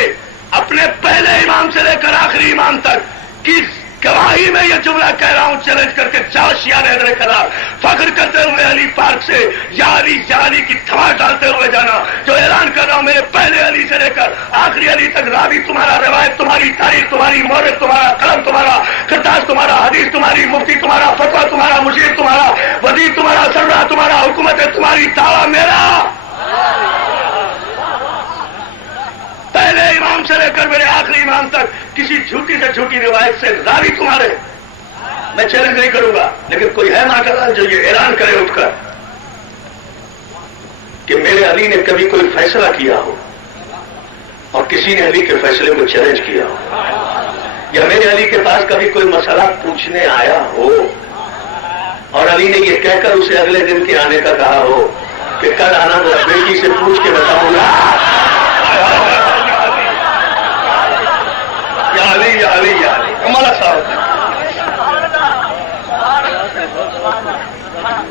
اپنے پہلے امام سے لے کر آخری امام تک کی گواہی میں یہ جملہ کہہ رہا ہوں چیلنج کر کے چار شیعہ حیدر کرار فخر کرتے ہوئے علی پارک سے یا علی کی تھما ڈالتے ہوئے جانا جو اعلان کر رہا ہوں میرے پہلے علی سے لے کر آخری علی تک راوی تمہارا، روایت تمہاری، تاریخ تمہاری، مورخ تمہارا، قلم تمہارا، کرتاس تمہارا، حدیث تمہاری، مفتی تمہارا، فتویٰ تمہارا، مشیر تمہارا، وزیر تمہارا، سربراہ تمہارا، حکومت تمہاری، دعویٰ میرا. پہلے امام سے لے کر میرے آخری امام تک کسی جھوٹی سے جھوٹی روایت سے راوی تمہارے. میں چیلنج نہیں کروں گا لیکن کوئی ہے ماں جو یہ اعلان کرے اٹھ کر کہ میرے علی نے کبھی کوئی فیصلہ کیا ہو اور کسی نے علی کے فیصلے کو چیلنج کیا ہو، یا میرے علی کے پاس کبھی کوئی مسئلہ پوچھنے آیا ہو اور علی نے یہ کہہ کر اسے اگلے دن کے آنے کا کہا ہو کہ کل آنا میں بیٹی سے پوچھ کے بتاؤں گا. ہمارا صاحب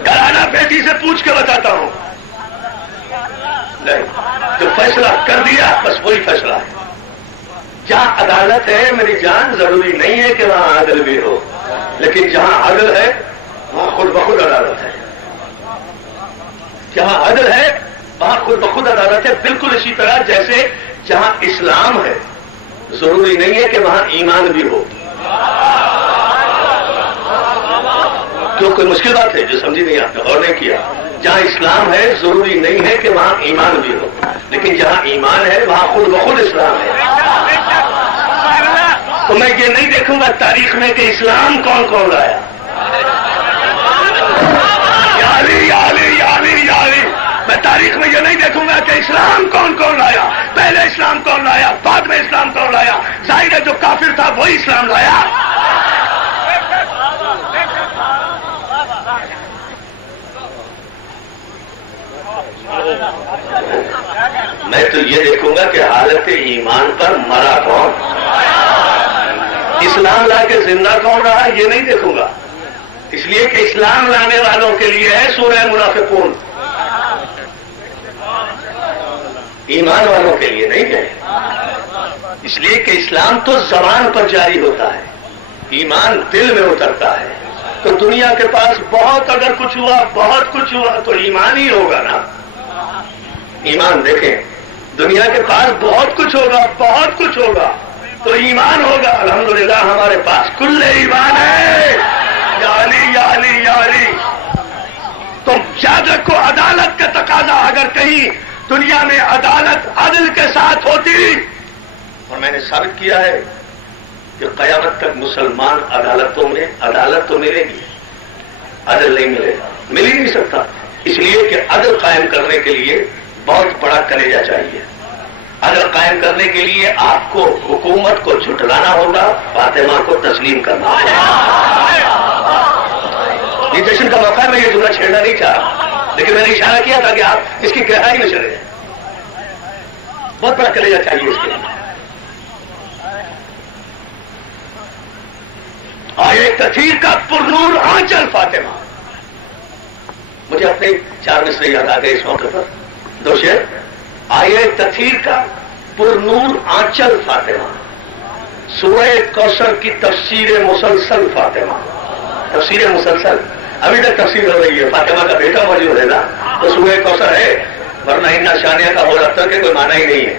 کرانا بیٹی سے پوچھ کے بتاتا ہوں. نہیں جو فیصلہ کر دیا بس وہی فیصلہ ہے. جہاں عدالت ہے میری جان ضروری نہیں ہے کہ وہاں عدل بھی ہو، لیکن جہاں عدل ہے وہاں خود بخود عدالت ہے. جہاں عدل ہے وہاں خود بخود عدالت ہے. بالکل اسی طرح جیسے جہاں اسلام ہے ضروری نہیں ہے کہ وہاں ایمان بھی ہو. کیوں کوئی مشکل بات ہے جو سمجھی نہیں آپ نے غور نہیں کیا. جہاں اسلام ہے ضروری نہیں ہے کہ وہاں ایمان بھی ہو، لیکن جہاں ایمان ہے وہاں خود بخود اسلام ہے. تو میں یہ نہیں دیکھوں گا تاریخ میں کہ اسلام کون کون لایا. یا علی یا علی یا علی یا علی. میں تاریخ میں یہ نہیں دیکھوں گا کہ اسلام کون کون لایا، پہلے اسلام کون لایا، بعد میں اسلام کون لایا. ظاہر ہے جو کافر تھا وہی اسلام لایا. میں تو یہ دیکھوں گا کہ حالت ایمان پر مرا کون، اسلام لا کے زندہ کون رہا یہ نہیں دیکھوں گا. اس لیے کہ اسلام لانے والوں کے لیے ہے سورہ منافقون، ایمان والوں کے لیے نہیں ہے. اس لیے کہ اسلام تو زبان پر جاری ہوتا ہے، ایمان دل میں اترتا ہے. تو دنیا کے پاس بہت اگر کچھ ہوا، بہت کچھ ہوا تو ایمان ہی ہوگا نا. ایمان دیکھیں دنیا کے پاس بہت کچھ ہوگا، بہت کچھ ہوگا تو ایمان ہوگا. الحمدللہ ہمارے پاس کل ایمان ہے. یا علی یا علی یا علی. تو یاد رکھو عدالت کا تقاضا اگر کہیں دنیا میں عدالت عدل کے ساتھ ہوتی، اور میں نے ثابت کیا ہے کہ قیامت تک مسلمان عدالتوں میں عدالت تو ملے گی، عدل نہیں ملے گا، مل ہی نہیں سکتا. اس لیے کہ عدل قائم کرنے کے لیے بہت بڑا کلیجہ چاہیے. اگر قائم کرنے کے لیے آپ کو حکومت کو جھٹلانا ہوگا, فاطمہ کو تسلیم کرنا ہوگا. یہ جشن کا موقع ہے, میں یہ جملہ چھیڑنا نہیں چاہا, لیکن میں نے اشارہ کیا تھا کہ آپ اس کی گہرائی میں چلے. بہت بڑا کلیجہ چاہیے اس کے لیے. آئے تطہیر کا پرنور آنچل فاطمہ. مجھے اپنے 4 مصرے یاد آ گئے اس موقع پر, 2 شعر. آئے تطہیر کا پرنور آنچل فاطمہ, سورہ کوثر کی تفسیر مسلسل فاطمہ. تفسیر مسلسل ابھی تک تفسیر ہو رہی ہے. فاطمہ کا بیٹا موجود ہے نا, تو سورہ کوثر ہے, ورنہ ان شانیہ کا ہو رفتر کے کوئی معنی ہی نہیں ہے.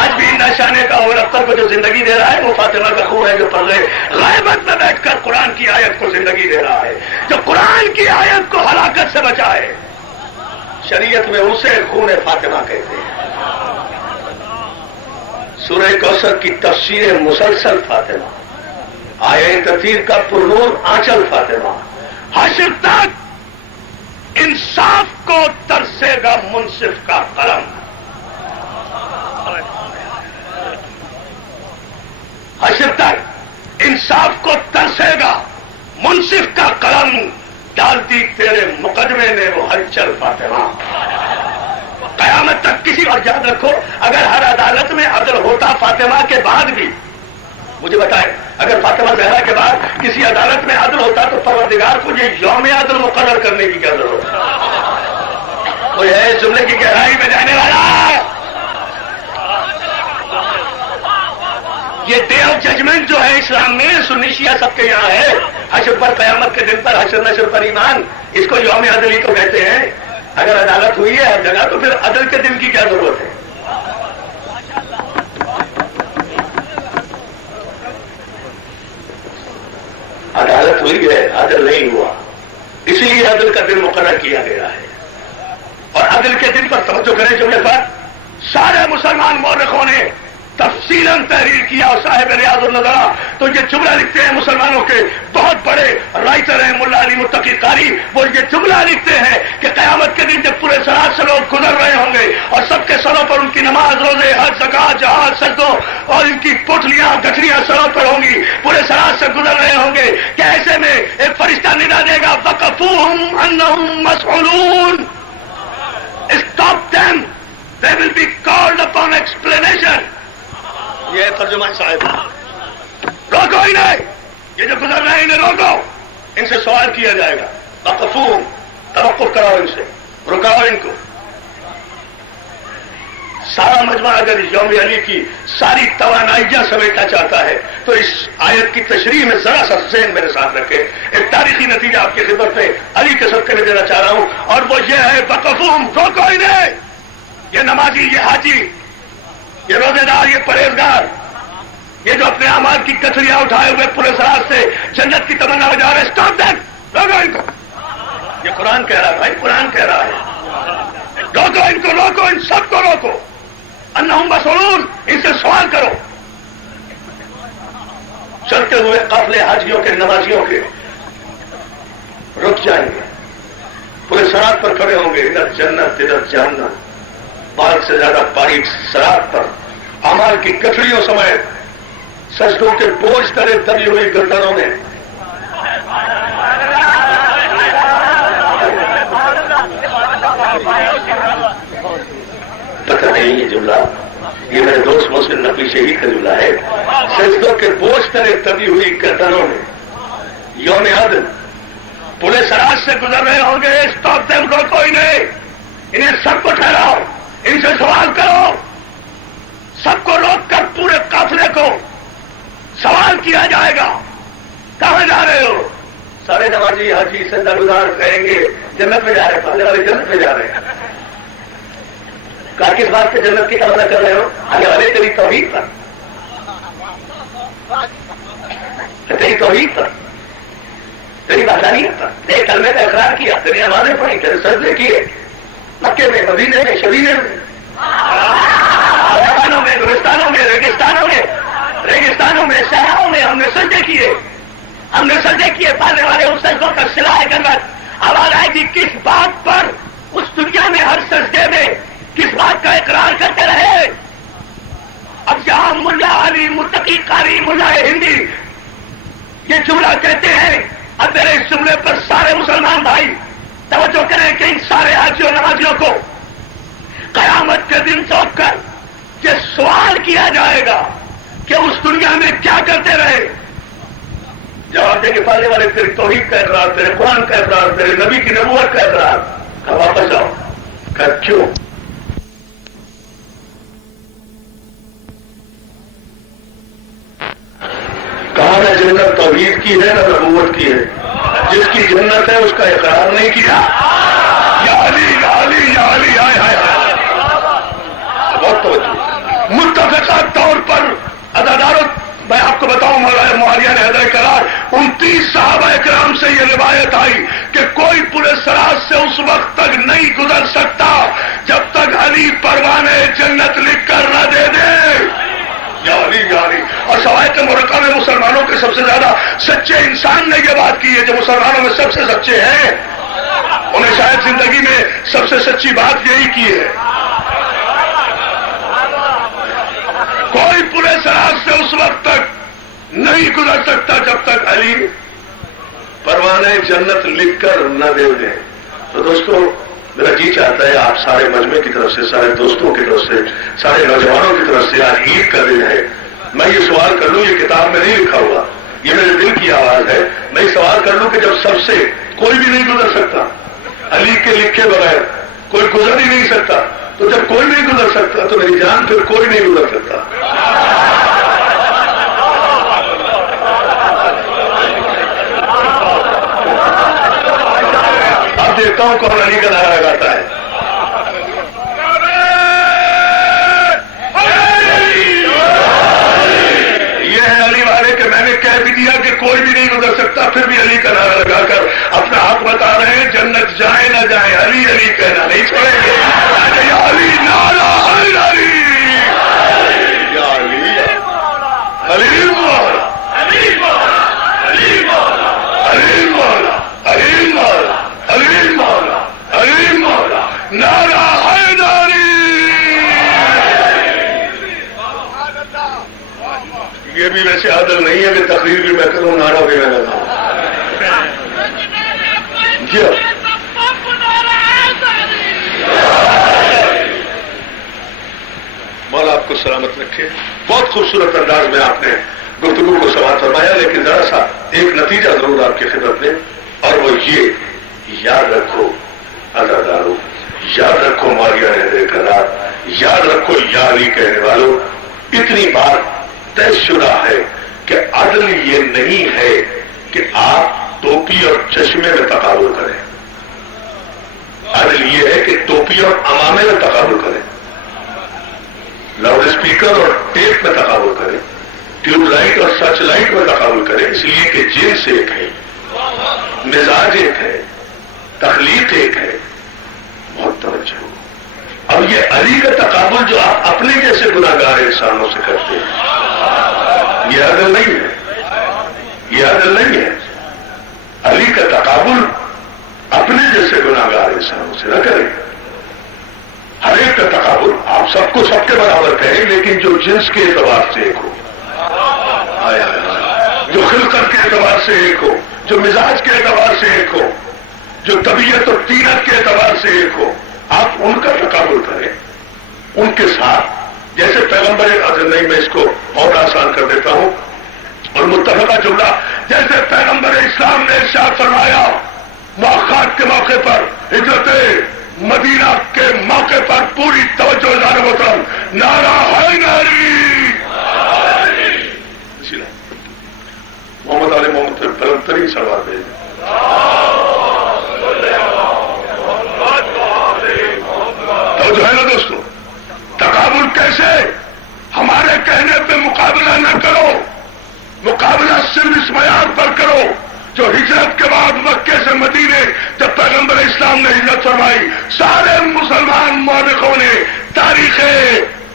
آج بھی ان شانیہ کا ہو رفتر کو جو زندگی دے رہا ہے وہ فاطمہ کا خون ہے, جو پردے غیبت میں بیٹھ کر قرآن کی آیت کو زندگی دے رہا ہے, جو قرآن کی آیت کو ہلاکت سے بچائے. شریعت میں اسے خون فاطمہ کہتے ہیں. سورہ کوثر کی تفسیر مسلسل فاطمہ, آئے تطہیر کا پرنور آنچل فاطمہ. حشر تک انصاف کو ترسے گا منصف کا قلم. حشر تک انصاف کو ترسے گا منصف کا قلم. ڈالتی تیرے مقدمے میں وہ ہلچل فاطمہ. قیامت تک کسی, اور یاد رکھو اگر ہر عدالت میں عدل ہوتا فاطمہ کے بعد بھی, مجھے بتائیں اگر فاطمہ زہرا کے بعد کسی عدالت میں عدل ہوتا تو پروردگار کو یہ یوم عدل مقرر کرنے کی کیا ضرورت ہے؟ کوئی ہے اس جملے کی گہرائی میں جانے والا؟ یہ ڈے آف ججمنٹ جو ہے اسلام میں, سنی شیعہ سب کے یہاں ہے. حشر پر, قیامت کے دن پر, حشر نشر پر ایمان, اس کو یوم عدل ہی تو کہتے ہیں. اگر عدالت ہوئی ہے ہر جگہ تو پھر عدل کے دن کی کیا ضرورت ہے؟ عدالت ہوئی ہے, عدل نہیں ہوا, اسی لیے عدل کا دن مقرر کیا گیا ہے. اور عدل کے دن پر توجہ کریں جملے پر, سارے مسلمان مورخوں نے تفصیلاً تحریر کیا. اور صاحب ریاض النظرہ تو یہ جملہ لکھتے ہیں, مسلمانوں کے بہت بڑے رائٹر ہیں ملا علی متقی قاری, وہ یہ جملہ لکھتے ہیں کہ قیامت کے دن جب پورے سرات سے لوگ گزر رہے ہوں گے اور سب کے سروں پر ان کی نماز, روزے, حج, زکات, جہاد, سجدوں اور ان کی پوٹلیاں گٹھریاں سروں پر ہوں گی, پورے سرات سے گزر رہے ہوں گے, کہ ایسے میں ایک فرشتہ ندا دے گا, وقفوہم انہم مسئولون, stop them, they will be called upon explanation. یہ ترجمہ صاحب, روکو انہیں, یہ جو گزر رہے ہیں انہیں روکو, ان سے سوال کیا جائے گا. وقفوہم, توقف کراؤ ان سے, رکاؤ ان کو. سارا مجمع اگر یوم علی کی ساری توانائیاں سمیٹنا چاہتا ہے تو اس آیت کی تشریح میں ذرا سا ذہن میرے ساتھ رکھے. ایک تاریخی نتیجہ آپ کی خدمت میں علی کے صدقے میں دینا چاہ رہا ہوں, اور وہ یہ ہے وقفوہم, روکو انہیں. یہ نمازی, یہ حاجی, یہ روزے دار, یہ پرہیزگار, یہ جو اپنے اعمال کی کتریاں اٹھائے ہوئے پورے سرات سے جنت کی تمنا میں جا رہے ہیں, اسٹاپ دیٹ, روکو ان کو. یہ قرآن کہہ رہا ہے بھائی, قرآن کہہ رہا ہے, روکو ان کو, روکو ان سب کو, روکو. انہم مسئولون, ان سے سوال کرو. چلتے ہوئے قافلے حاجیوں کے, نمازیوں کے رک جائیں گے, پورے سرات پر کھڑے ہوں گے, ادھر جنت ادھر جہنم, پاک سے زیادہ باریک سرات پر اعمال کی گٹھڑیوں سمیت سجدوں کے بوجھ کرے دبی ہوئی گردنوں میں. پتہ نہیں یہ جملہ, یہ میرے دوست محسن نقوی شہید کا جملہ ہے. سجدوں کے بوجھ کرے دبی ہوئی گردنوں میں یوم عدل پورے سراج سے گزر رہے ہوں گے. اسٹاپ دیم, روکو انہیں سب کو ٹھہراؤ, ان سے سوال کرو. سب کو روک کر پورے قافلے کو سوال کیا جائے گا, کہاں جا رہے ہو؟ سارے نمازی حاجی سجدہ گزار کہیں گے جنت میں جا رہے ہیں, پہلے والے جنت میں جا رہے ہیں. کہا کس بات سے جنت کی تمنا کر رہے ہو؟ آگے والے تیری توحید پر, تیری توحید پر, تیری بادانیت پر, تیرے کلمے کا اقرار کیا, تیری نمازیں پڑھی, تیرے سجدے کیے مکے میں, مدینے میں, شبینے میں, میں, گلستانوں میں, ریگستانوں میں, صحراؤں میں ہم نے سجدے کیے, پانے والے ان سجدوں کا صلاح کرنا. آواز آئے گی کس بات پر؟ اس دنیا میں ہر سجدے میں کس بات کا اقرار کرتے رہے؟ اب یہاں ملا علی متقی قاری ملا ہندی یہ جملہ کہتے ہیں. اب میرے اس جملے پر سارے مسلمان بھائی توجہ کریں کہ ان سارے حاجیوں نمازیوں کو قیامت کے دن سونپ کر یہ سوال کیا جائے گا کہ اس دنیا میں کیا کرتے رہے. جواب دیں گے پالنے والے تیری توحید کا اقرار، تیرے قرآن کا اقرار، تیرے نبی کی نبوت کا اقرار. کہ واپس آؤ. کہ کیوں؟ کہاں ہے جنت توحید کی ہے نہ نبوت کی ہے؟ جس کی جنت ہے اس کا اقرار نہیں کیا. یا علی یا علی یا علی آئے ہائے بہت توجہ. متفقہ طور پر اداداروں میں آپ کو بتاؤں مولانا معاویہ نے حیدر کرار 29 صحابہ کرام سے یہ روایت آئی کہ کوئی پورے سراج سے اس وقت تک نہیں گزر سکتا جب تک علی پروانے جنت لکھ کر نہ دے دے. یا علی یا علی. اور سوایت مرکہ میں مسلمانوں کے سب سے زیادہ سچے انسان نے یہ بات کی ہے جو مسلمانوں میں سب سے سچے ہیں. انہیں شاید زندگی میں سب سے سچی بات یہی کی ہے. کوئی پورے سراج سے اس وقت تک نہیں گزر سکتا جب تک علی پروانے جنت لکھ کر نہ دے دیں. تو دوستو میرا جی چاہتا ہے آپ سارے مجمع کی طرف سے، سارے دوستوں کی طرف سے، سارے نوجوانوں کی طرف سے آج عید کا دن ہے. میں یہ سوال کر لوں، یہ کتاب میں نہیں لکھا ہوا، یہ میرے دل کی آواز ہے. میں یہ سوال کر لوں کہ جب سب سے کوئی بھی نہیں گزر سکتا علی کے لکھے بغیر، کوئی گزر ہی نہیں سکتا، تو جب کوئی نہیں گزر سکتا تو میری جان پھر کوئی نہیں گزر سکتا. اب دیکھتا ہوں کون علی کا نعرہ لگاتا ہے. یہ ہے علی والے کہ میں نے کہہ بھی دیا کہ کوئی بھی نہیں گزر سکتا، پھر بھی علی کا نعرہ لگا کر اپنا حق بتا رہے ہیں. جنت جائیں نہ جائیں علی علی کہنا نہیں چھوڑیں گے. یا علی نعرہ علی یا علی علی مولا علی مولا علی مولا علی مولا علی مولا علی مولا علی مولا نعرہ حیدری. یہ بھی ویسے عادل نہیں ہے کہ تقریر بھی میں کروں نعرہ بھی میں لگاؤں. جی مولا آپ کو سلامت رکھے. بہت خوبصورت انداز میں آپ نے گفتگو کو سماعت فرمایا، لیکن ذرا سا ایک نتیجہ ضرور آپ کی خدمت میں، اور وہ یہ یاد رکھو عزادارو، یاد رکھو معاویہ حیدر کرار، یاد رکھو یا علی کہنے والوں، اتنی بات طے شدہ ہے کہ عدل یہ نہیں ہے کہ آپ ٹوپی اور چشمے میں تقابل کریں. عدل یہ ہے کہ ٹوپی اور امامے میں تقابل کریں، لاؤڈ اسپیکر اور ٹیپ میں تقابل کریں، ٹیوب لائٹ اور سرچ لائٹ میں تقابل کریں. اس لیے کہ جنس ایک ہے، مزاج ایک ہے، تخلیق ایک ہے. بہت توجہ. اب یہ علی کا تقابل جو آپ اپنے جیسے گناہگار انسانوں سے کرتے ہیں، یہ عدل نہیں ہے، یہ عدل نہیں ہے. علی کا تقابل اپنے جیسے گناہگار انسانوں سے نہ کریں. ہر ایک کا تقابل آپ سب کو سب کے برابر کہیں، لیکن جو جنس کے اعتبار سے ایک ہو، جو خلقت کے اعتبار سے ایک ہو، جو مزاج کے اعتبار سے ایک ہو، جو طبیعت اور طینت کے اعتبار سے ایک ہو، آپ ان کا تقابل کریں ان کے ساتھ. جیسے پیغمبر نہیں، میں اس کو اور آسان کر دیتا ہوں اور متفقہ جملہ، جیسے پیغمبر اسلام نے ارشاد فرمایا مؤخرات کے موقع پر، ہجرت مدینہ کے موقع پر، پوری توجہ ادارے محترم، نعرہ حیدری. اسی لیے محمد علی محمد ترین سلوار بھیجیں. تو جو ہے نا دوستو، تقابل کیسے؟ ہمارے کہنے پہ مقابلہ نہ کرو، مقابلہ صرف اس معیار پر کرو جو ہجرت کے بعد مکے سے مدینے جب پیغمبر اسلام نے ہجرت فرمائی، سارے مسلمان مورخوں نے تاریخ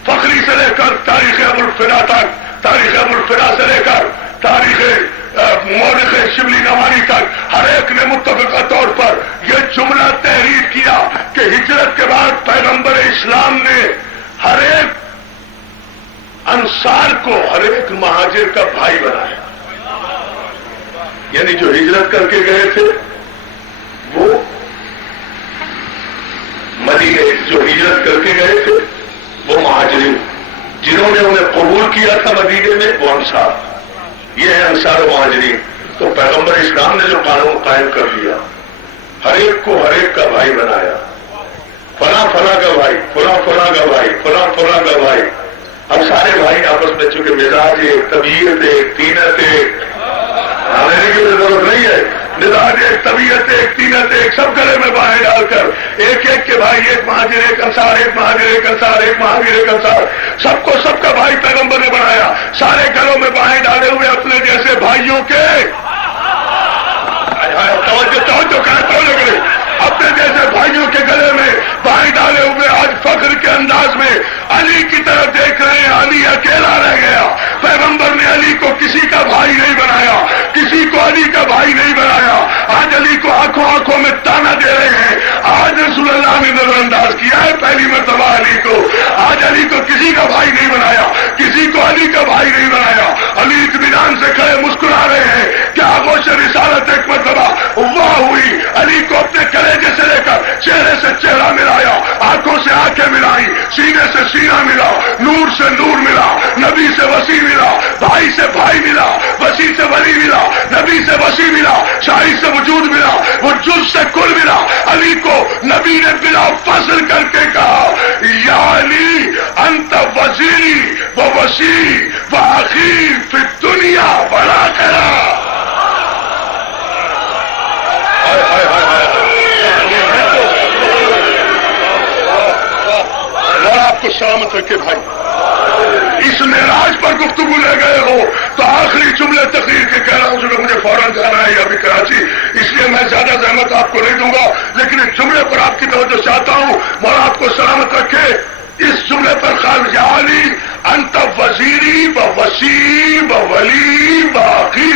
فخری سے لے کر تاریخ ابوالفدا تک، تاریخ ابوالفدا سے لے کر تاریخ مورخ شبلی نوانی تک، ہر ایک نے متفقہ طور پر یہ جملہ تحریر کیا کہ یعنی جو ہجرت کر کے گئے تھے وہ مدینے، جو ہجرت کر کے گئے تھے وہ مہاجرین، جنہوں نے انہیں قبول کیا تھا مدینے میں وہ انصار، یہ ہے انصار و مہاجرین۔ تو پیغمبر اسلام نے جو قانون قائم کر دیا، ہر ایک کو ہر ایک کا بھائی بنایا، فلاں فلاں کا بھائی، فلاں فلاں کا بھائی، فلاں فلاں کا بھائی۔ اب سارے بھائی آپس میں چونکہ مزاج ایک، طبیعت ایک، تینت ایک، آنے کی ضرورت نہیں ہے، مزاج ایک، طبیعت ایک، تینت ایک، سب گلے میں باہیں ڈال کر ایک ایک کے بھائی، ایک مہاجر ایک انصار، ایک مہاجر ایک انصار، ایک مہاجر ایک انصار، سب کو سب کا بھائی پیغمبر نے بنایا، سارے گلوں میں باہیں ڈالے ہوئے اپنے جیسے بھائیوں کے، توجہ کہتا لگ رہی، اپنے جیسے بھائیوں کے گلے میں باہیں ڈالے ہوئے آج فخر کے انداز میں علی کی طرف دیکھ رہے ہیں۔ علی اکیلا رہ گیا، پیغمبر نے علی کو کسی کا بھائی نہیں بنایا، کسی کو علی کا بھائی نہیں بنایا۔ آج علی کو آنکھوں آنکھوں میں تانا دے رہے ہیں، آج رسول اللہ نے نظر انداز کیا ہے پہلی مرتبہ علی کو۔ آج علی کو کسی کا بھائی نہیں بنایا، کسی کو علی کا بھائی نہیں بنایا۔ علی اطمینان سے کھڑے مسکرا رہے ہیں کہ آغوش رسالت ایک مرتبہ واہ ہوئی، علی کو اپنے کلیجے سے لے کر چہرے سے چہرہ ملایا، آنکھوں سے آنکھیں ملائی، سینے سے سینہ ملا، نور سے نور ملا، نبی سے وسیع ملا، بھائی سے بھائی ملا، وسیع سے ولی ملا، نبی سے وسیع ملا، شاہی سے وجود ملا، وہ جز سے کل ملا۔ علی کو نبی نے بلا فصل کر کے کہا یا علی انت وزیری و وسیع و اخی فی الدنیا والآخرہ۔ آپ کو سلامت رکھے بھائی، اس معراج پر گفتگو لے گئے ہو تو آخری جملے تقریر کے کہہ رہا ہوں، جو مجھے فوراً جانا ہے ابھی کراچی، اس لیے میں زیادہ زحمت آپ کو نہیں دوں گا، لیکن اس جملے پر آپ کی توجہ چاہتا ہوں۔ مولا آپ کو سلامت رکھے، اس جملے پر قال یا علی انت وزیری و وسیع و ولی و اخی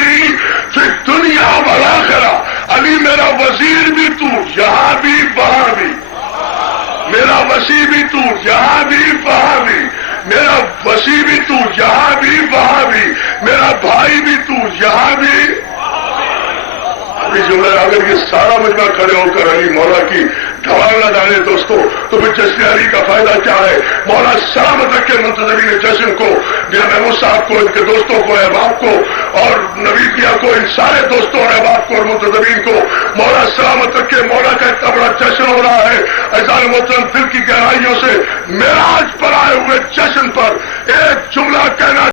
فی الدنیا والآخرہ۔ علی میرا وزیر بھی تو، یہاں بھی وہاں بھی، میرا وسیع بھی تو، یہاں بھی وہاں بھی، میرا وسیع بھی تو، یہاں بھی وہاں بھی، میرا بھائی بھی تو، یہاں بھی۔ ابھی جملہ اگر یہ سارا مجمع کھڑے ہو کر علی مولا کی ڈھوال نہ ڈالے دوستوں تو پھر جشن علی کا فائدہ کیا ہے؟ مولا سلامت رکھے منتظرین جشن کو، میرے محمود صاحب کو، ان کے دوستوں کو، احباب کو، اور نویدیا کو، ان سارے دوستوں اور احباب کو اور منتظرین کو مولا سلامت رکھے۔ مولا کا اتنا بڑا جشن ہو رہا ہے، عزیزان محترم، دل کی گہرائیوں سے معراج پر آئے ہوئے جشن پر ایک جملہ کہنا